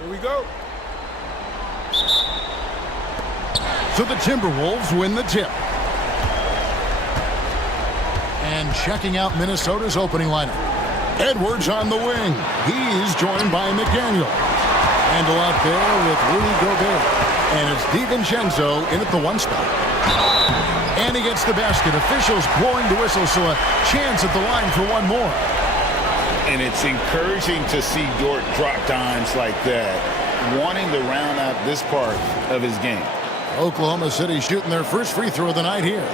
Here we go. So the Timberwolves win the tip. And checking out Minnesota's opening lineup. Edwards on the wing. He's joined by McDaniel. Handle out there with Rudy Gobert. And it's DiVincenzo in at the 1 spot. And he gets the basket. Officials blowing the whistle, so a chance at the line for one more. And it's encouraging to see Dort drop dimes like that, wanting to round out this part of his game. Oklahoma City shooting their first free throw of the night here.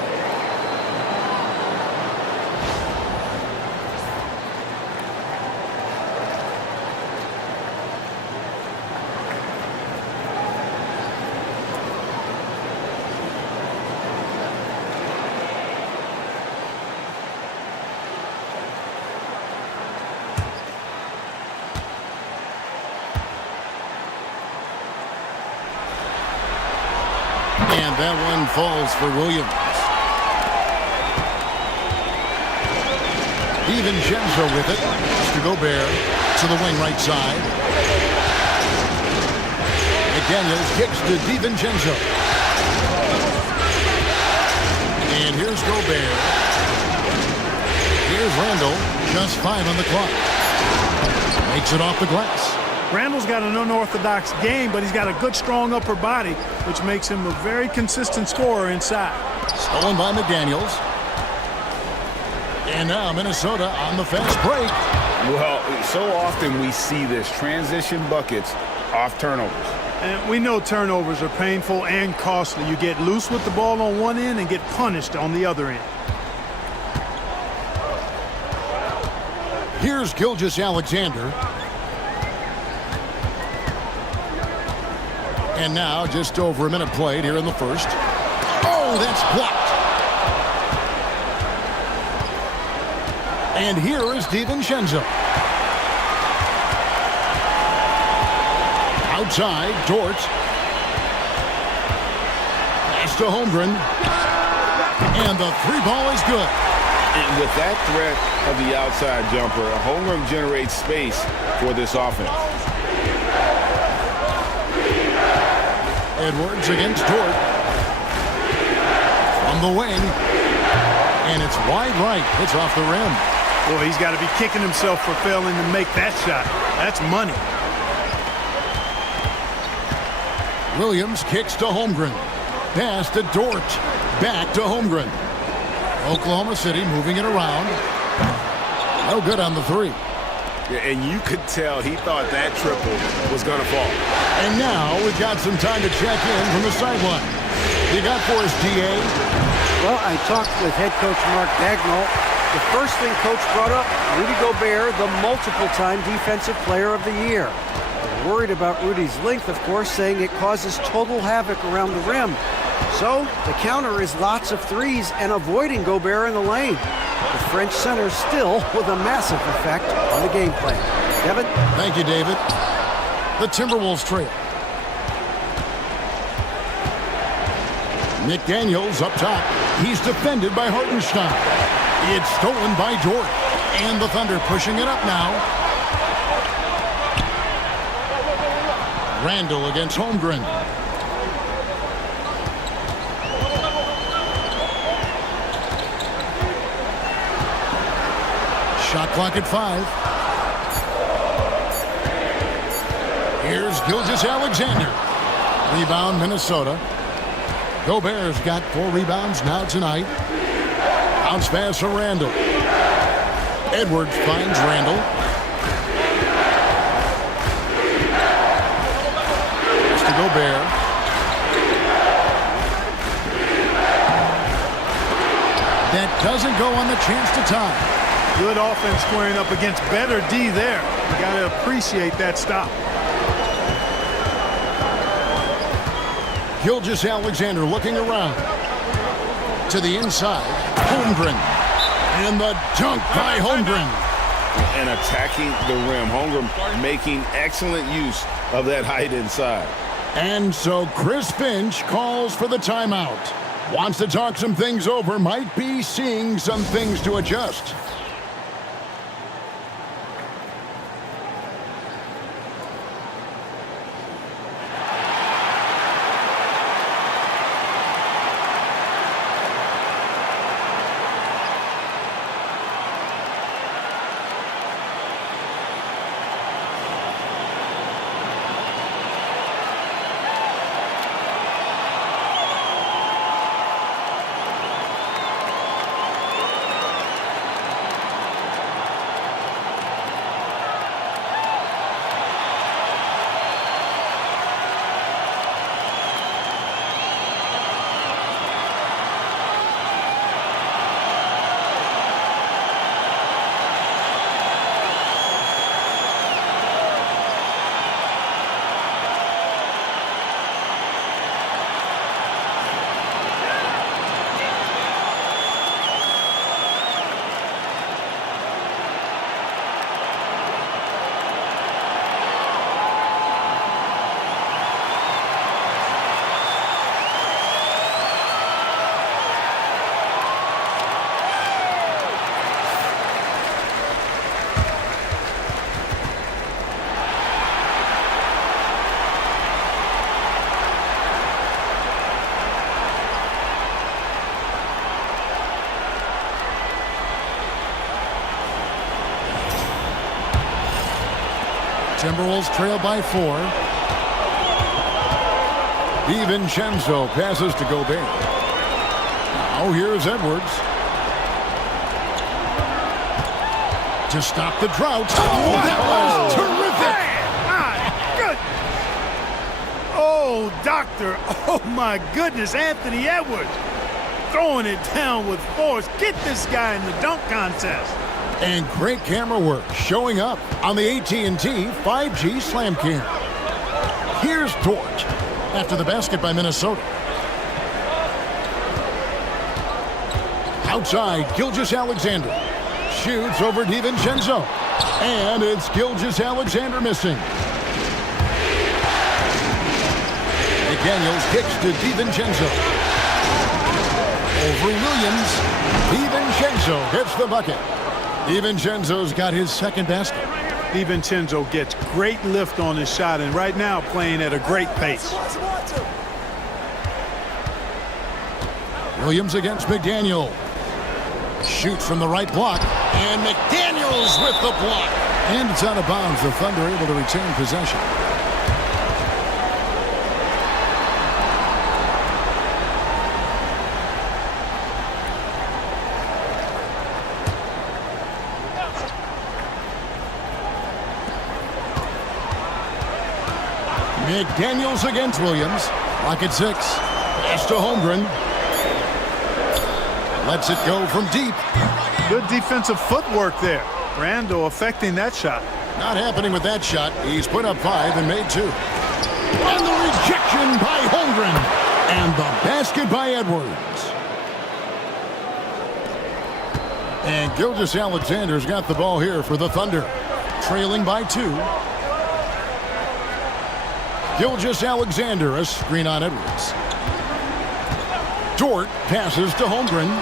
And that one falls for Williams. DiVincenzo with it. To Gobert to the wing right side. McDaniels kicks to DiVincenzo. And here's Gobert. Here's Randall. Just 5 on the clock. Makes it off the glass. Randall's got an unorthodox game, but he's got a good, strong upper body, which makes him a very consistent scorer inside. Stolen by McDaniels. And now Minnesota on the fast break. Well, so often we see this, transition buckets off turnovers. And we know turnovers are painful and costly. You get loose with the ball on one end and get punished on the other end. Here's Gilgeous-Alexander. And now just over a minute played here in the first. Oh, that's blocked. And here is DiVincenzo. Outside, Dort. Pass to Holmgren. And the 3-ball is good. And with that threat of the outside jumper, Holmgren generates space for this offense. Edwards against Dort. From the wing. And it's wide right. It's off the rim. Boy, he's got to be kicking himself for failing to make that shot. That's money. Williams kicks to Holmgren. Pass to Dort. Back to Holmgren. Oklahoma City moving it around. No good on the 3. Yeah, and you could tell he thought that triple was going to fall. And now we've got some time to check in from the sideline. You got for us, DA? Well, I talked with head coach Mark Dagnall. The first thing coach brought up, Rudy Gobert, the multiple-time defensive player of the year. They're worried about Rudy's length, of course, saying it causes total havoc around the rim. So the counter is lots of threes and avoiding Gobert in the lane. The French center still with a massive effect on the game plan. Devin? Thank you, David. The Timberwolves trail. McDaniels up top. He's defended by Hartenstein. It's stolen by Dort. And the Thunder pushing it up now. Randall against Holmgren. Shot clock at 5. Here's Gilgeous-Alexander. Rebound, Minnesota. Gobert's got 4 rebounds now tonight. Bounce pass for Randall. Edwards finds Randall. It's to Gobert. That doesn't go on the chance to tie. Good offense squaring up against better D there. You got to appreciate that stop. Gilgeous-Alexander looking around. To the inside. Holmgren. And the dunk by Holmgren. And attacking the rim. Holmgren making excellent use of that height inside. And so Chris Finch calls for the timeout. Wants to talk some things over. Might be seeing some things to adjust. Timberwolves trail by 4. DiVincenzo passes to Gobert. Now here's Edwards. To stop the drought. Oh, that was terrific. My goodness. Oh, doctor. Oh, my goodness. Anthony Edwards throwing it down with force. Get this guy in the dunk contest. And great camera work showing up on the AT&T 5G Slam Cam. Here's Dort after the basket by Minnesota. Outside, Gilgeous-Alexander. Shoots over DiVincenzo. And it's Gilgeous-Alexander missing. McDaniels kicks to DiVincenzo. Over Williams. DiVincenzo gets the bucket. DiVincenzo's got his second basket. DiVincenzo gets great lift on his shot, and right now playing at a great pace. Williams against McDaniel. Shoots from the right block. And McDaniels with the block. And it's out of bounds. The Thunder able to retain possession. McDaniels against Williams. Lock at 6. Pass to Holmgren. Lets it go from deep. Good defensive footwork there. Randle affecting that shot. Not happening with that shot. He's put up 5 and made 2. And the rejection by Holmgren. And the basket by Edwards. And Gilgeous-Alexander's got the ball here for the Thunder. Trailing by 2. Gilgeous-Alexander, a screen on Edwards. Dort passes to Holmgren.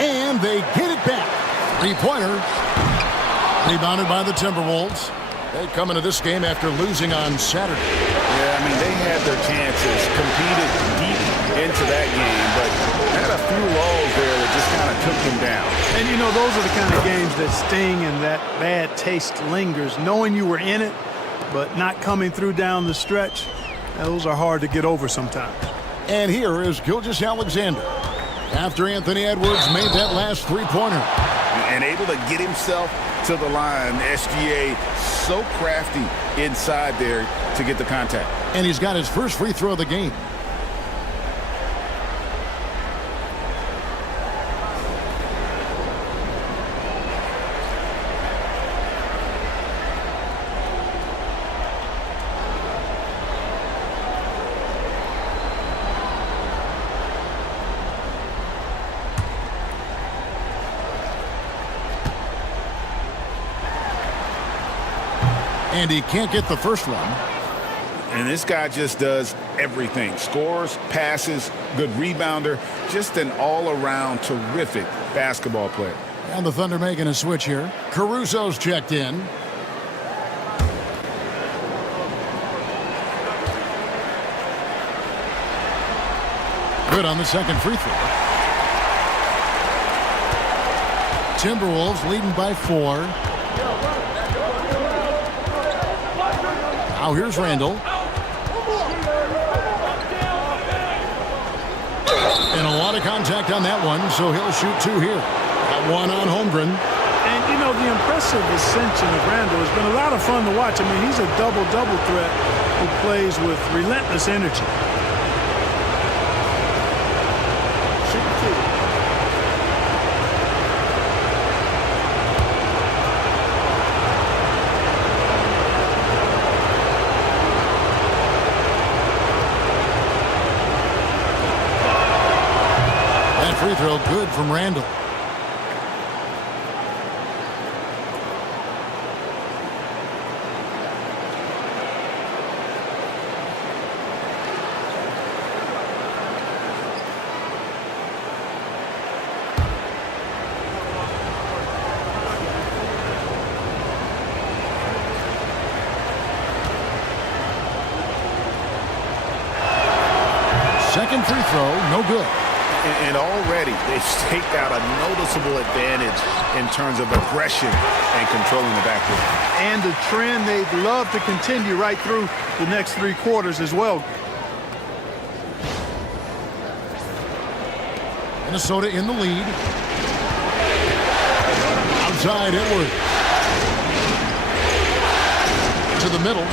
And they get it back. 3-pointer. Rebounded by the Timberwolves. They come into this game after losing on Saturday. Yeah, I mean, they had their chances, competed deep into that game, but had a few lulls there that just kind of took them down. And, you know, those are the kind of games that sting and that bad taste lingers. Knowing you were in it, but not coming through down the stretch, those are hard to get over sometimes. And here is Gilgeous-Alexander after Anthony Edwards made that last 3-pointer. And able to get himself to the line. SGA so crafty inside there to get the contact. And he's got his first free throw of the game. And he can't get the first one. And this guy just does everything. Scores, passes, good rebounder. Just an all-around terrific basketball player. And the Thunder making a switch here. Caruso's checked in. Good on the second free throw. Timberwolves leading by 4. Now here's Randle. And a lot of contact on that one, so he'll shoot 2 here. That one on Holmgren. And, you know, the impressive ascension of Randle has been a lot of fun to watch. I mean, he's a double-double threat who plays with relentless energy. Free throw good from Randle. Second free throw, no good. And already they've staked out a noticeable advantage in terms of aggression and controlling the backcourt. And the trend they'd love to continue right through the next 3 quarters as well. Minnesota in the lead. Outside Edwards. To the middle.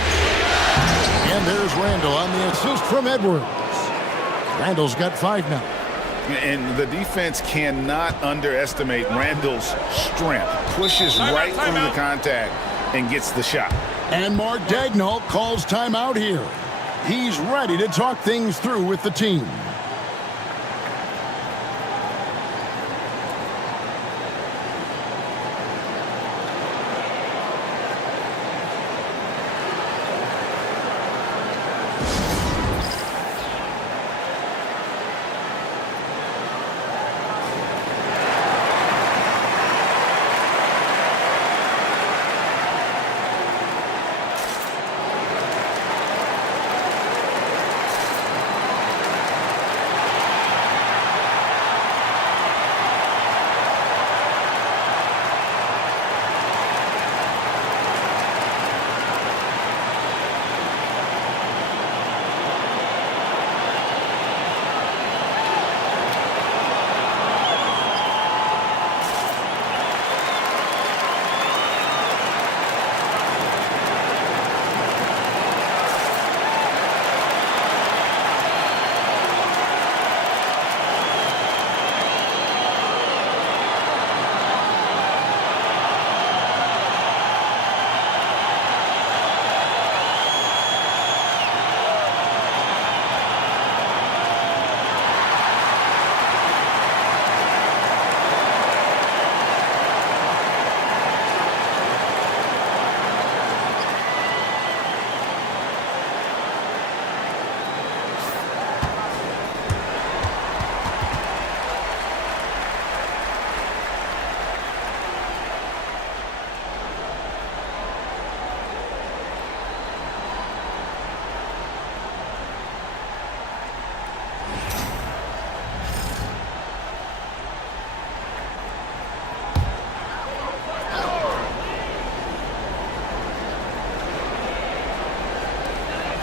And there's Randall on the assist from Edwards. Randall's got 5 now. And the defense cannot underestimate Randall's strength. Pushes right through the contact and gets the shot. And Mark Daigneault calls timeout here. He's ready to talk things through with the team.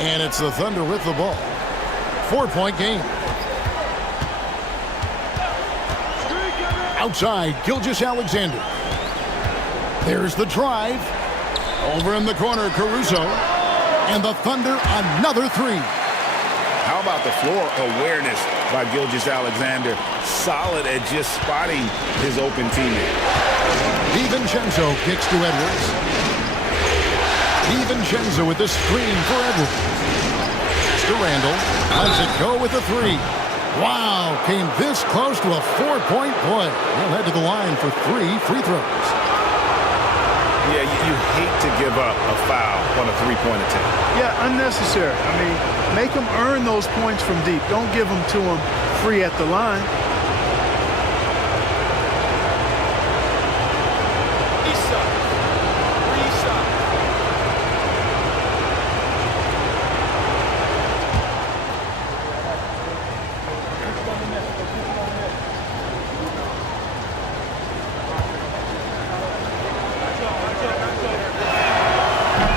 And it's the Thunder with the ball. 4-point game. Outside, Gilgeous-Alexander. There's the drive. Over in the corner, Caruso. And the Thunder, another 3. How about the floor awareness by Gilgeous-Alexander? Solid at just spotting his open teammate. DiVincenzo kicks to Edwards. DiVincenzo with the screen for Edwards. To Randall. Lets it go with a 3. Wow, came this close to a 4-point play. He'll head to the line for 3 free throws. Yeah, you hate to give up a foul on a 3-point attempt. Yeah, unnecessary. I mean, make them earn those points from deep. Don't give them to them free at the line.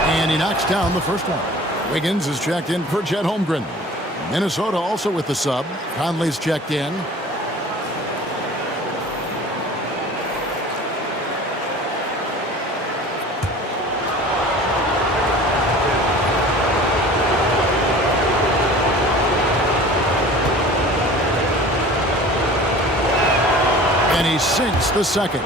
And he knocks down the first one. Wiggins is checked in for Chet Holmgren. Minnesota also with the sub. Conley's checked in. And he sinks the second.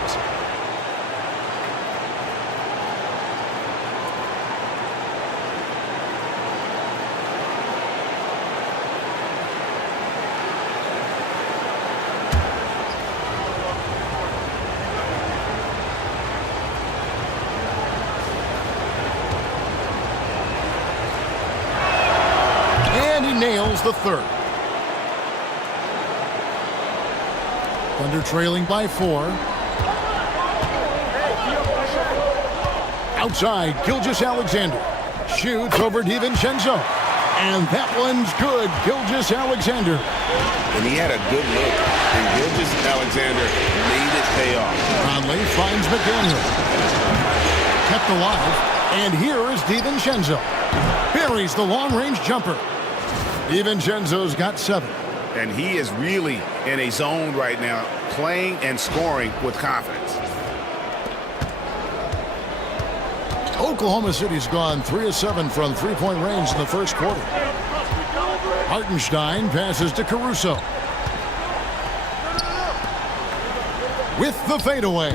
Nails the third. Thunder trailing by 4. Outside, Gilgeous-Alexander shoots over DiVincenzo. And that one's good. Gilgeous-Alexander. And he had a good look, and Gilgeous-Alexander made it pay off. Conley finds McDaniel. Kept alive. And here is DiVincenzo. Buries the long-range jumper. DiVincenzo's got 7. And he is really in a zone right now, playing and scoring with confidence. Oklahoma City's gone 3 of 7 from three-point range in the first quarter. Hartenstein passes to Caruso. With the fadeaway.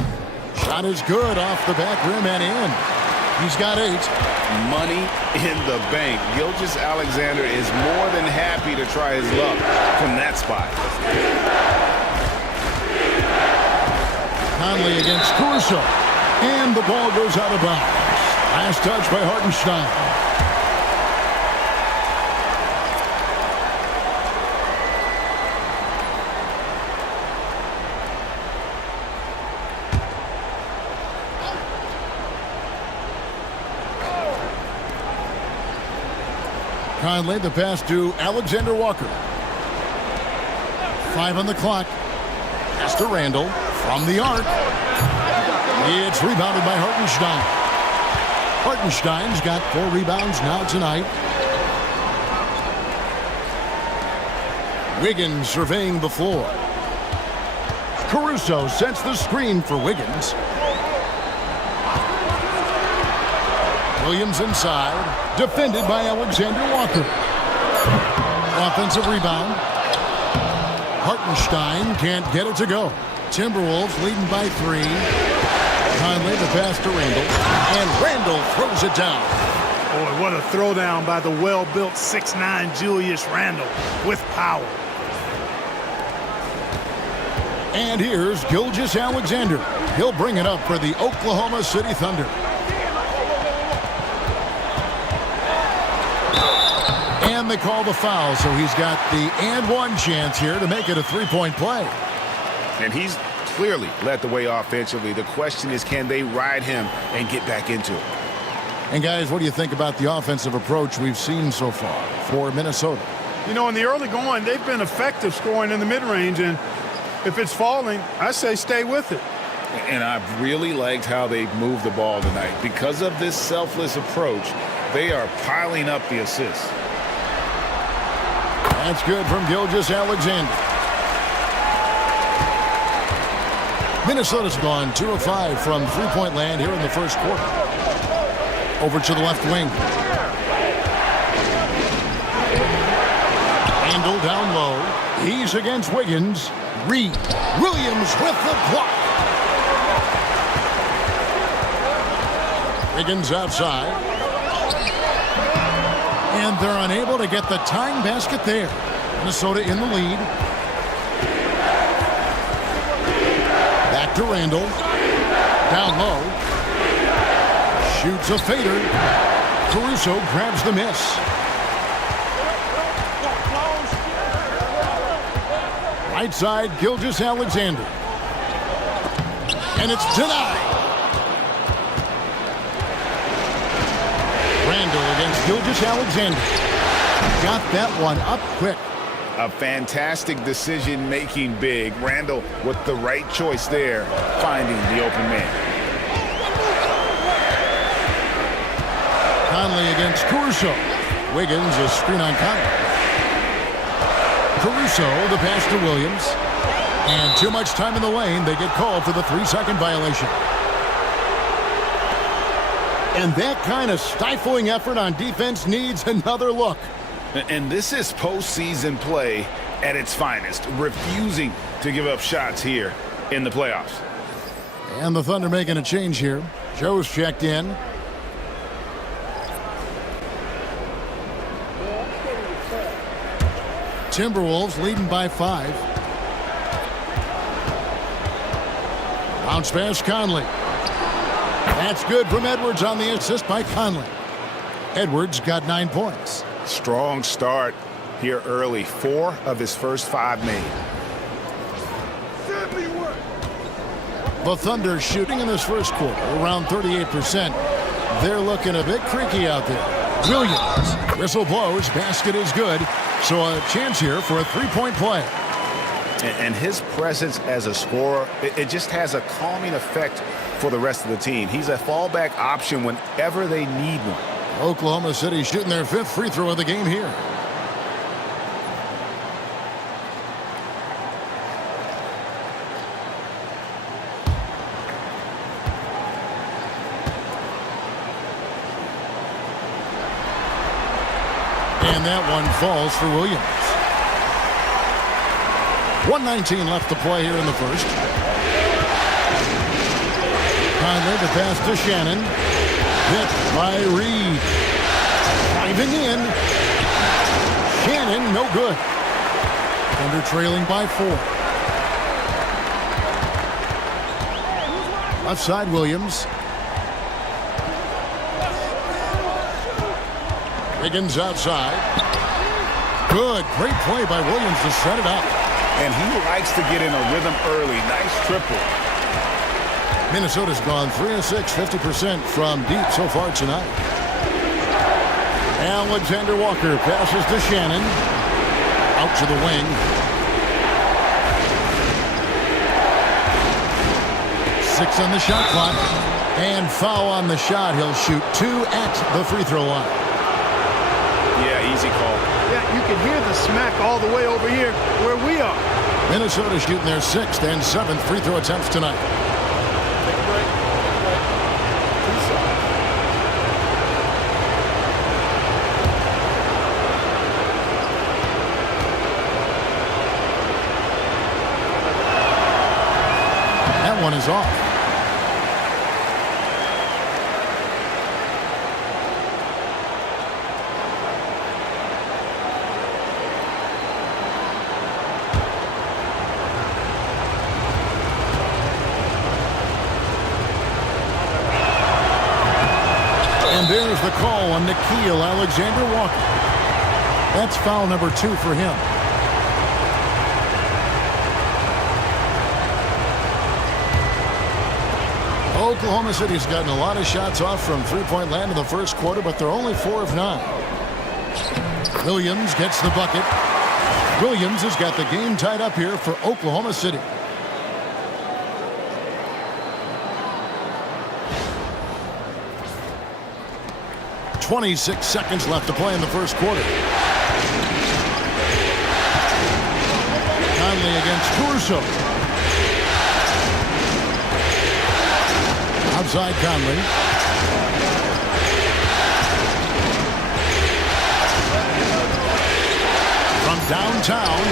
Shot is good off the back rim and in. He's got 8. Money in the bank. Gilgeous-Alexander is more than happy to try his luck from that spot. Conley against Caruso. And the ball goes out of bounds. Last touch by Hartenstein. Conley, the pass to Alexander Walker. 5 on the clock. Pass to Randall from the arc. It's rebounded by Hartenstein. Hartenstein's got 4 rebounds now tonight. Wiggins surveying the floor. Caruso sets the screen for Wiggins. Williams inside, defended by Alexander Walker. Offensive rebound. Hartenstein can't get it to go. Timberwolves leading by 3. Conley the pass to Randall, and Randall throws it down. Boy, what a throwdown by the well-built 6'9" Julius Randle with power. And here's Gilgeous-Alexander. He'll bring it up for the Oklahoma City Thunder. And they call the foul, so he's got the and one chance here to make it a 3-point play. And he's clearly led the way offensively. The question is, can they ride him and get back into it? And guys, what do you think about the offensive approach we've seen so far for Minnesota? You know, in the early going, they've been effective scoring in the mid-range, and if it's falling, I say stay with it. And I've really liked how they've moved the ball tonight. Because of this selfless approach, they are piling up the assists. That's good from Gilgeous-Alexander. Minnesota's gone 2 of 5 from three-point land here in the first quarter. Over to the left wing. Randall down low. He's against Wiggins. Reed. Williams with the block. Wiggins outside. And they're unable to get the tying basket there. Minnesota in the lead. Back to Randall. Down low. Shoots a fader. Caruso grabs the miss. Right side, Gilgeous-Alexander. And it's denied. Randall against Gilgeous-Alexander. Got that one up quick. A fantastic decision-making big. Randall with the right choice there, finding the open man. Conley against Caruso. Wiggins a screen on Conley. Caruso, the pass to Williams. And too much time in the lane. They get called for the 3-second violation. And that kind of stifling effort on defense needs another look. And this is postseason play at its finest, refusing to give up shots here in the playoffs. And the Thunder making a change here. Joe's checked in. Timberwolves leading by 5. Bounce pass, Conley. That's good from Edwards on the assist by Conley. Edwards got 9 points. Strong start here early. 4 of his first 5 made. The Thunder shooting in this first quarter around 38%. They're looking a bit creaky out there. Williams. Whistle blows. Basket is good. So a chance here for a three-point play. And his presence as a scorer, it just has a calming effect for the rest of the team. He's a fallback option whenever they need one. Oklahoma City shooting their 5th free throw of the game here. And that one falls for Williams. 1:19 left to play here in the first. Conley, the pass to Shannon. Hit by Reed. Driving in. Shannon, no good. Thunder trailing by 4. Left side, Williams. Higgins outside. Good. Great play by Williams to set it up. And he likes to get in a rhythm early. Nice triple. Minnesota's gone 3 of 6, 50% from deep so far tonight. Alexander Walker passes to Shannon. Out to the wing. 6 on the shot clock. And foul on the shot. He'll shoot 2 at the free throw line. Yeah, easy call. Yeah, you can hear the smack all the way over here where we are. Minnesota shooting their 6th and 7th free throw attempts tonight. That one is off. And there's the call on Nickeil Alexander-Walker. That's foul number 2 for him. Oklahoma City's gotten a lot of shots off from three-point land in the first quarter, but they're only 4 of 9. Williams gets the bucket. Williams has got the game tied up here for Oklahoma City. .26 seconds left to play in the first quarter. Conley against Caruso. Outside Conley. From downtown.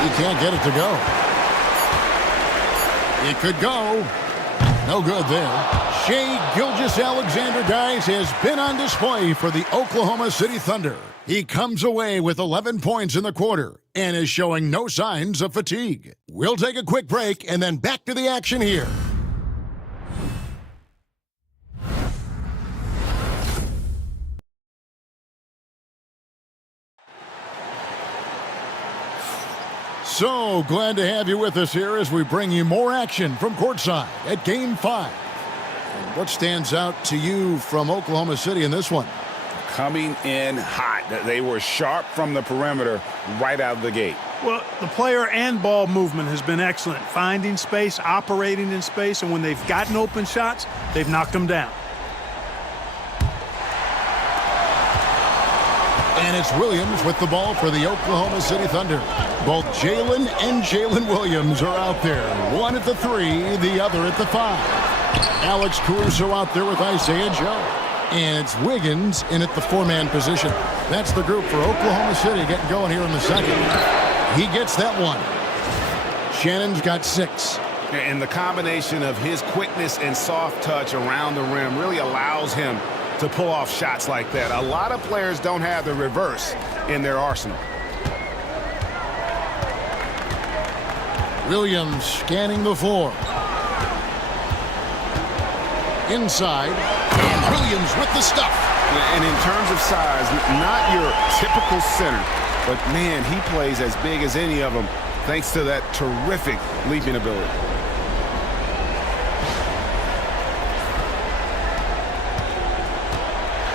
He can't get it to go. It could go. No good there. Shai Gilgeous-Alexander, guys, has been on display for the Oklahoma City Thunder. He comes away with 11 points in the quarter and is showing no signs of fatigue. We'll take a quick break and then back to the action here. So glad to have you with us here as we bring you more action from courtside at Game 5. And what stands out to you from Oklahoma City in this one? Coming in hot. They were sharp from the perimeter right out of the gate. Well, the player and ball movement has been excellent. Finding space, operating in space, and when they've gotten open shots, they've knocked them down. And it's Williams with the ball for the Oklahoma City Thunder. Both Jalen and Jalen Williams are out there. One at the 3, the other at the 5. Alex Caruso out there with Isaiah Joe. And it's Wiggins in at the 4-man position. That's the group for Oklahoma City getting going here in the second. He gets that one. Shannon's got 6. And the combination of his quickness and soft touch around the rim really allows him to pull off shots like that. A lot of players don't have the reverse in their arsenal. Williams scanning the floor. Inside. And Williams with the stuff. And in terms of size, not your typical center, but man, he plays as big as any of them thanks to that terrific leaping ability.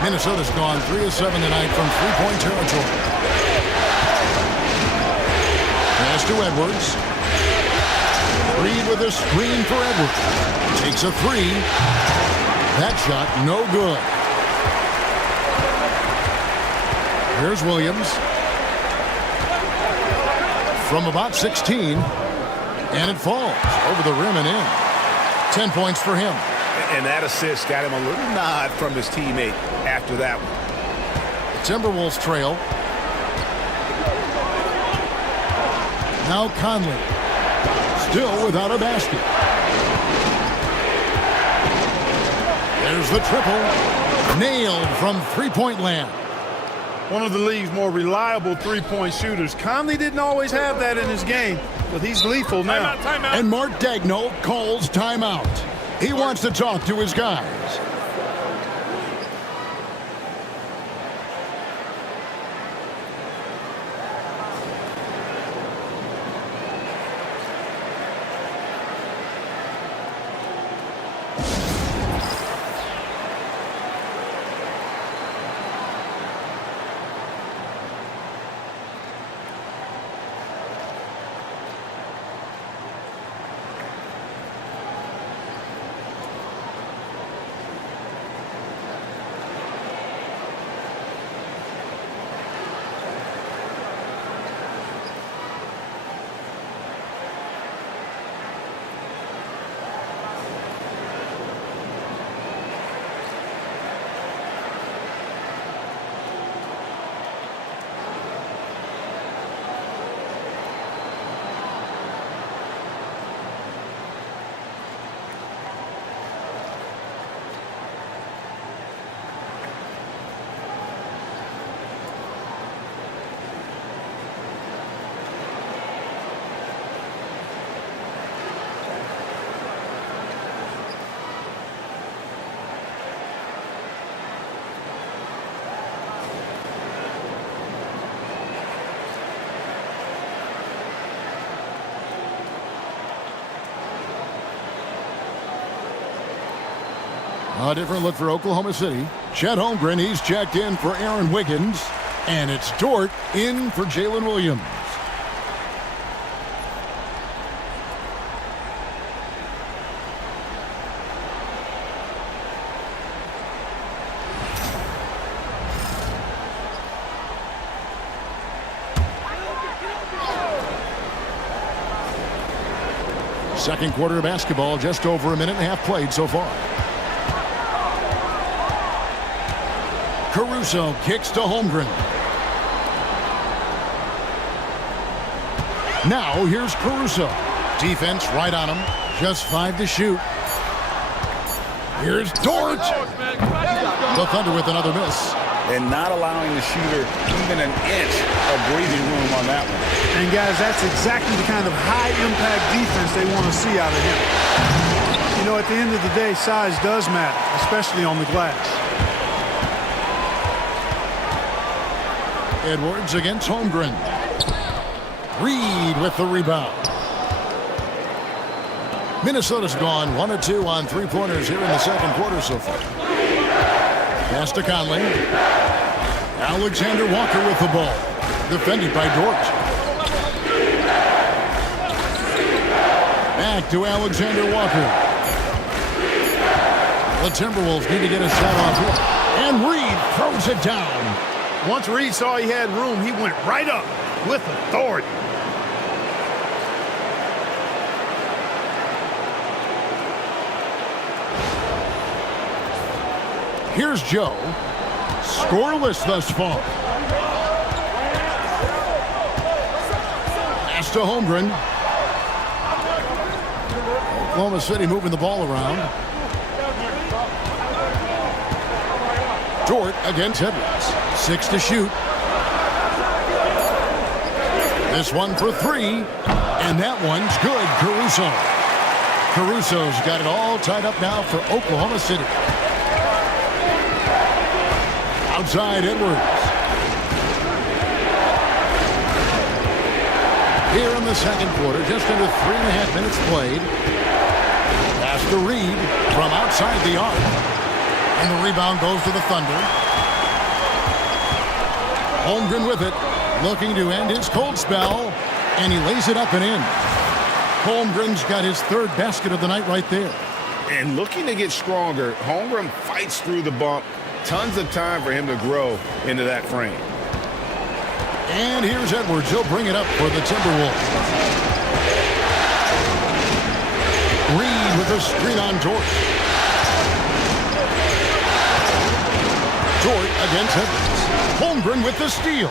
Minnesota's gone 3 of 7 tonight from three-point territory. Pass to Edwards. Reed with a screen for Edwards. Takes a three. That shot no good. Here's Williams. From about 16. And it falls over the rim and in. 10 points for him. And that assist got him a little nod from his teammate after that one. The Timberwolves trail. Now Conley. Still without a basket. There's the triple. Nailed from three-point land. One of the league's more reliable three-point shooters. Conley didn't always have that in his game, but he's lethal now. Timeout. And Mark Daigneault calls timeout. He wants to talk to his guys. A different look for Oklahoma City. Chet Holmgren, he's checked in for Aaron Wiggins. And it's Dort in for Jalen Williams. Second quarter of basketball, just over a minute and a half played so far. Caruso kicks to Holmgren. Now here's Caruso. Defense right on him. Just 5 to shoot. Here's Dort. The Thunder with another miss. And not allowing the shooter even an inch of breathing room on that one. And guys, that's exactly the kind of high-impact defense they want to see out of him. You know, at the end of the day, size does matter, especially on the glass. Edwards against Holmgren. Reed with the rebound. Minnesota's gone 1 of 2 on three-pointers here in the second quarter so far. Pass to Conley. Alexander Walker with the ball. Defended by Dort. Back to Alexander Walker. The Timberwolves need to get a shot off here. And Reed throws it down. Once Reed saw he had room, he went right up with authority. Here's Joe. Scoreless thus far. Pass to Holmgren. Oklahoma City moving the ball around. Dort against Edwards. 6 to shoot. This one for 3. And that one's good. Caruso. Caruso's got it all tied up now for Oklahoma City. Outside Edwards. Here in the second quarter, just under 3.5 minutes played. Pass to Reed from outside the arc. And the rebound goes to the Thunder. Holmgren with it, looking to end his cold spell, and he lays it up and in. Holmgren's got his third basket of the night right there. And looking to get stronger, Holmgren fights through the bump. Tons of time for him to grow into that frame. And here's Edwards. He'll bring it up for the Timberwolves. Reed with a screen on Dort. Dort against Edwards. Holmgren with the steal.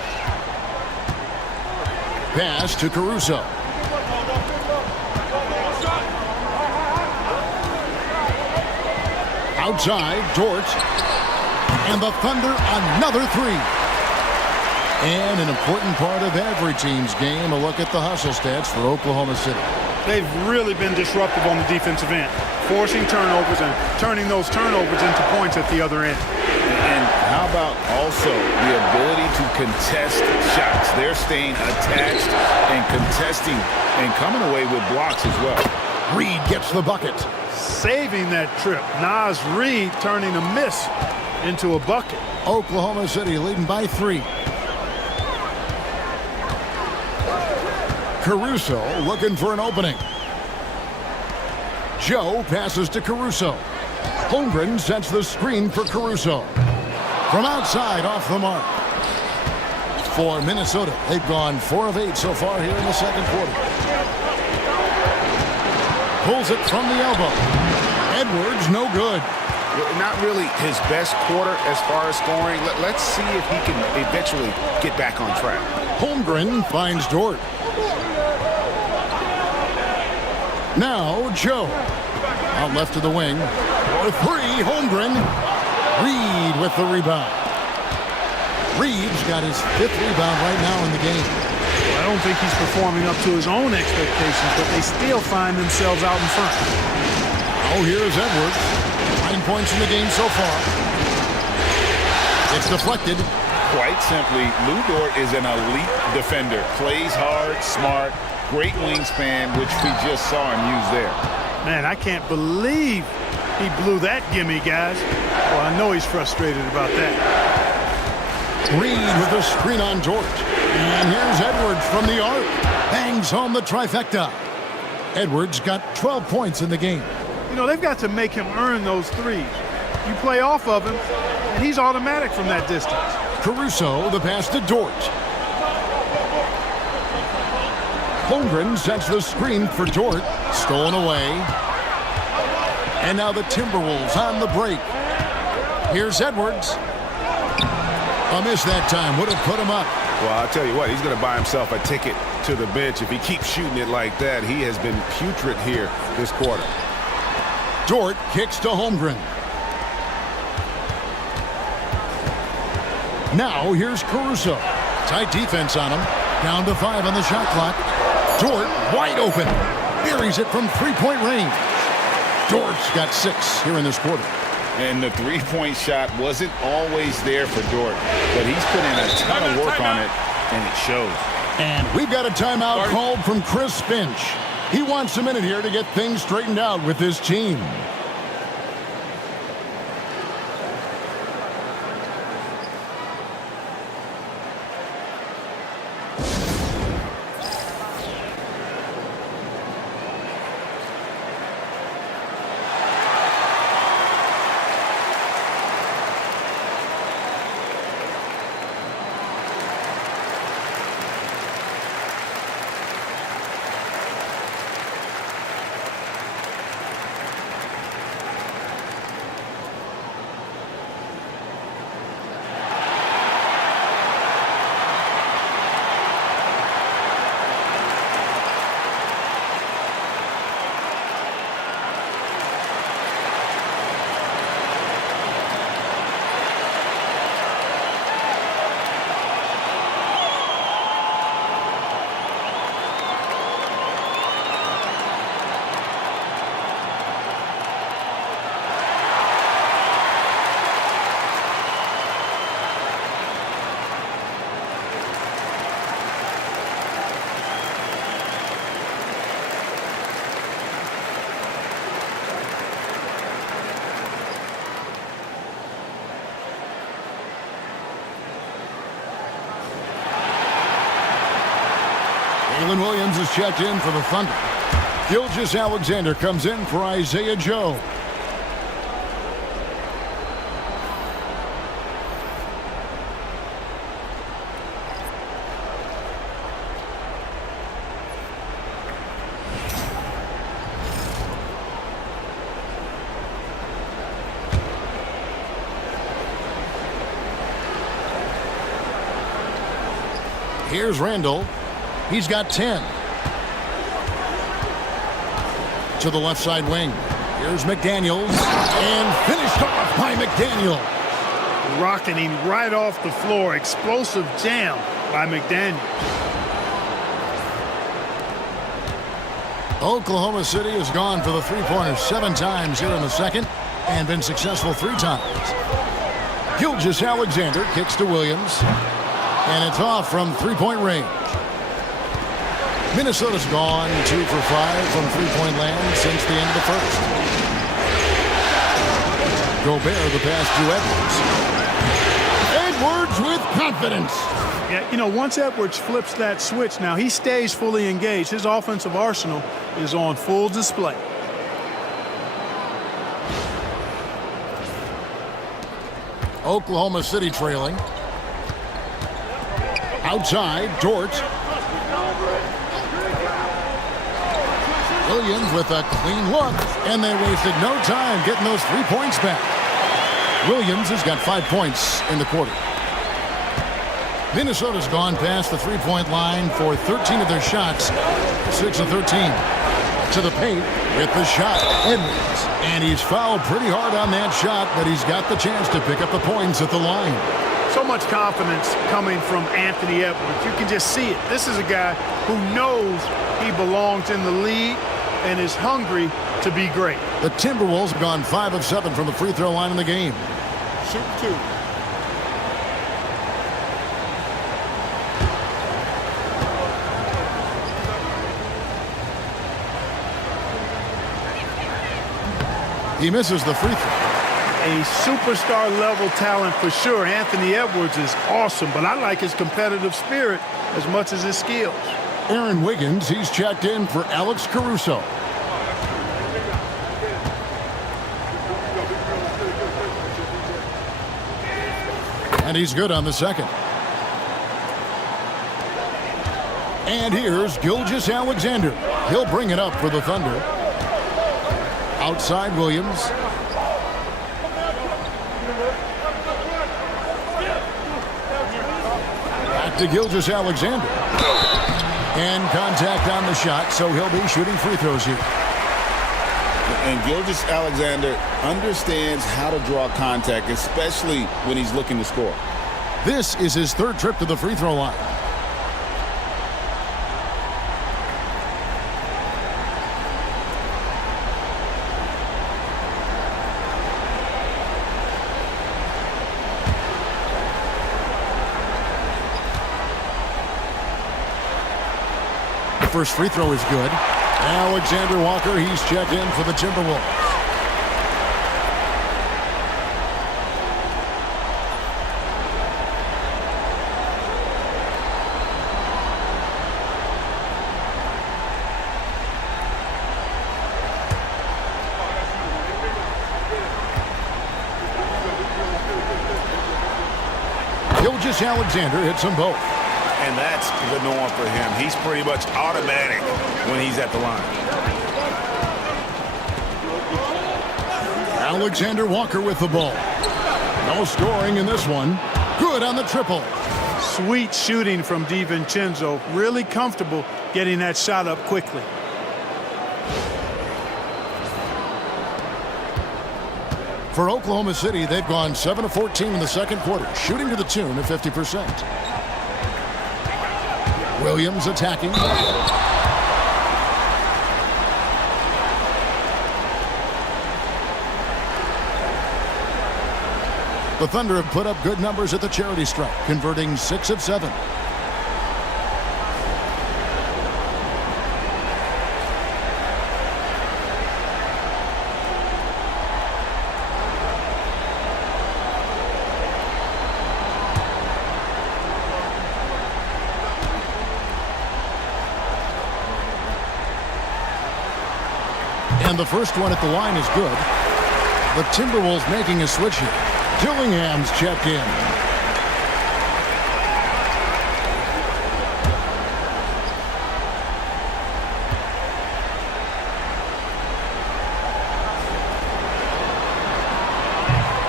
Pass to Caruso. Outside, Dort. And the Thunder, another three. And an important part of every team's game, a look at the hustle stats for Oklahoma City. They've really been disruptive on the defensive end, forcing turnovers and turning those turnovers into points at the other end. And how about also the ability to contest shots? They're staying attached and contesting and coming away with blocks as well. Reed gets the bucket. Saving that trip. Nas Reed turning a miss into a bucket. Oklahoma City leading by 3. Caruso looking for an opening. Joe passes to Caruso. Holmgren sets the screen for Caruso. From outside, off the mark. For Minnesota, they've gone 4 of 8 so far here in the second quarter. Pulls it from the elbow. Edwards, no good. Not really his best quarter as far as scoring. Let's see if he can eventually get back on track. Holmgren finds Dort. Now Joe. Out left to the wing. For 3, Holmgren. Reed with the rebound. Reed's got his 5th rebound right now in the game. Well, I don't think he's performing up to his own expectations, but they still find themselves out in front. Oh, here's Edwards. 9 points in the game so far. It's deflected. Quite simply, Lou Dort is an elite defender. Plays hard, smart, great wingspan, which we just saw him use there. Man, I can't believe he blew that gimme, guys. Well, I know he's frustrated about that. Reed with a screen on Dort. And here's Edwards from the arc. Bangs home the trifecta. Edwards got 12 points in the game. You know, they've got to make him earn those threes. You play off of him, and he's automatic from that distance. Caruso, the pass to Dort. Holmgren sets the screen for Dort. Stolen away. And now the Timberwolves on the break. Here's Edwards. A miss that time. Would have put him up. Well, I'll tell you what, he's going to buy himself a ticket to the bench. If he keeps shooting it like that, he has been putrid here this quarter. Dort kicks to Holmgren. Now here's Caruso. Tight defense on him. Down to 5 on the shot clock. Dort wide open. Buries it from 3-point range. Dort's got 6 here in this quarter. And the 3-point shot wasn't always there for Dort, but he's put in a ton of work on it, and it shows. And we've got a timeout called from Chris Finch. He wants a minute here to get things straightened out with his team. Jalen Williams is checked in for the Thunder. Gilgeous Alexander comes in for Isaiah Joe. Here's Randall. He's got 10. To the left side wing. Here's McDaniels. And finished off by McDaniel. Rocketing right off the floor. Explosive jam by McDaniel. Oklahoma City has gone for the three-pointer 7 times here in the second and been successful 3 times. Gilgeous Alexander kicks to Williams. And it's off from three-point range. Minnesota's gone 2 for 5 from three-point land since the end of the first. Gobert the pass to Edwards. Edwards with confidence. Yeah, you know, once Edwards flips that switch, now he stays fully engaged. His offensive arsenal is on full display. Oklahoma City trailing. Outside, Dort. Williams with a clean look, and they wasted no time getting those 3 points back. Williams has got 5 points in the quarter. Minnesota's gone past the three-point line for 13 of their shots, 6 of 13. To the paint with the shot, Edwards. And he's fouled pretty hard on that shot, but he's got the chance to pick up the points at the line. So much confidence coming from Anthony Edwards. You can just see it. This is a guy who knows he belongs in the league and is hungry to be great. The Timberwolves have gone 5 of 7 from the free throw line in the game. Shoot 2. He misses the free throw. A superstar level talent for sure. Anthony Edwards is awesome, but I like his competitive spirit as much as his skills. Aaron Wiggins, he's checked in for Alex Caruso. And he's good on the second. And here's Gilgeous Alexander. He'll bring it up for the Thunder. Outside Williams. Back to Gilgeous Alexander. And contact on the shot, so he'll be shooting free throws here. And Gilgeous Alexander understands how to draw contact, especially when he's looking to score. This is his 3rd trip to the free throw line. First free throw is good. Alexander Walker, he's checked in for the Timberwolves. Gilgeous Alexander hits them both. And that's the norm for him. He's pretty much automatic when he's at the line. Alexander Walker with the ball. No scoring in this one. Good on the triple. Sweet shooting from DiVincenzo. Really comfortable getting that shot up quickly. For Oklahoma City, they've gone 7 of 14 in the second quarter, shooting to the tune of 50%. Williams attacking. The Thunder have put up good numbers at the charity stripe, converting 6 of 7. And the first one at the line is good. The Timberwolves making a switch here. Dillingham's checked in.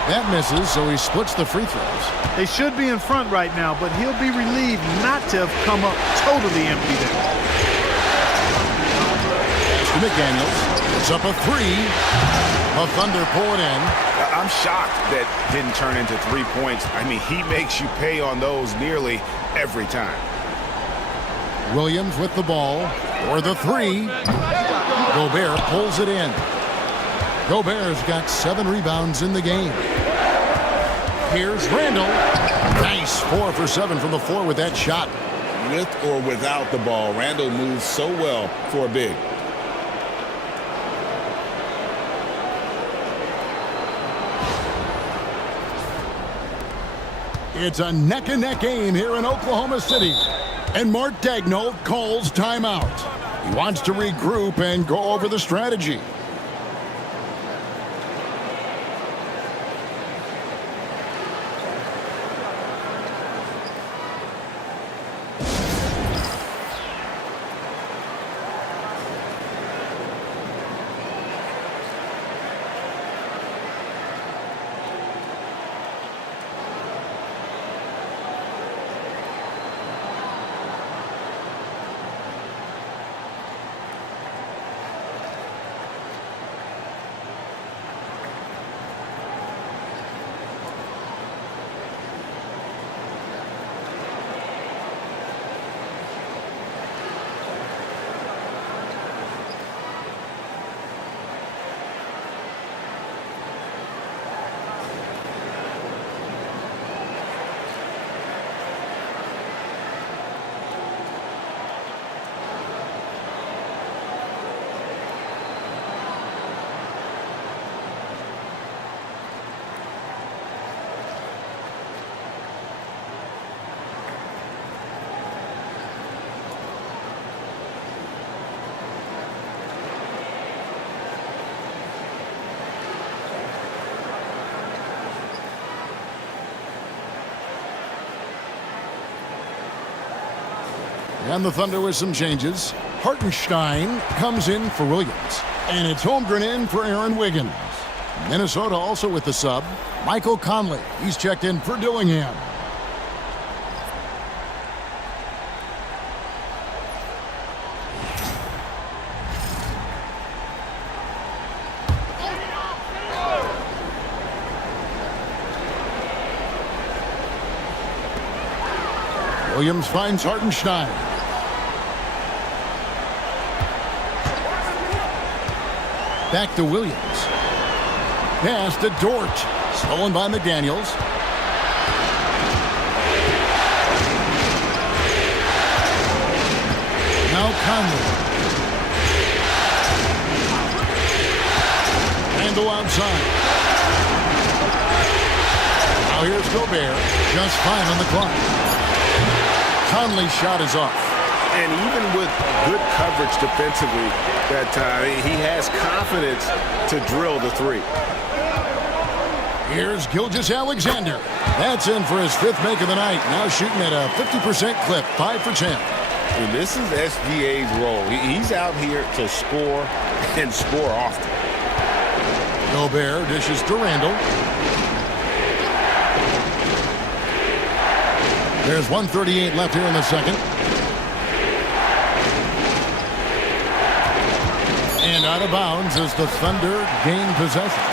That misses, so he splits the free throws. They should be in front right now, but he'll be relieved not to have come up totally empty there. To McDaniels. It's up a three. The Thunder pull it in. I'm shocked that didn't turn into 3 points. I mean, he makes you pay on those nearly every time. Williams with the ball for the three. Gobert pulls it in. Gobert's got 7 rebounds in the game. Here's Randall. Nice 4 for 7 from the floor with that shot. With or without the ball, Randall moves so well for a big. It's a neck-and-neck game here in Oklahoma City. And Mark Daigneault calls timeout. He wants to regroup and go over the strategy. And the Thunder with some changes. Hartenstein comes in for Williams. And it's Holmgren in for Aaron Wiggins. Minnesota also with the sub. Michael Conley. He's checked in for Dillingham. Williams finds Hartenstein. Back to Williams. Pass to Dort. Stolen by McDaniels. Now Conley. Randall outside. Now here's Gobert. Just 5 on the clock. Conley's shot is off. And even with good coverage defensively that time, he has confidence to drill the three. Here's Gilgeous-Alexander. That's in for his 5th make of the night. Now shooting at a 50% clip, 5 for 10. And this is SGA's role. He's out here to score and score often. Gobert dishes to Randall. There's 1:38 left here in the second. And out of bounds as the Thunder gain possession.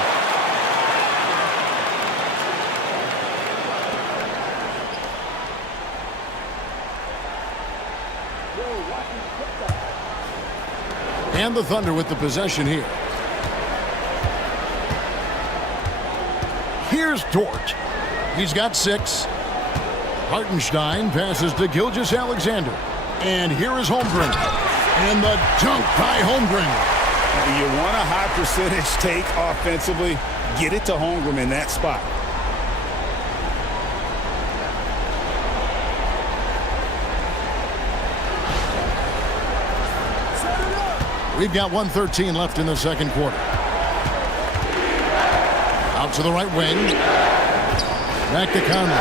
And the Thunder with the possession here. Here's Dort. He's got 6. Hartenstein passes to Gilgeous-Alexander. And here is Holmgren. And the dunk by Holmgren. You want a high percentage take offensively, get it to Holmgren in that spot. We've got 1:13 left in the second quarter. Out to the right wing. Back to Conley.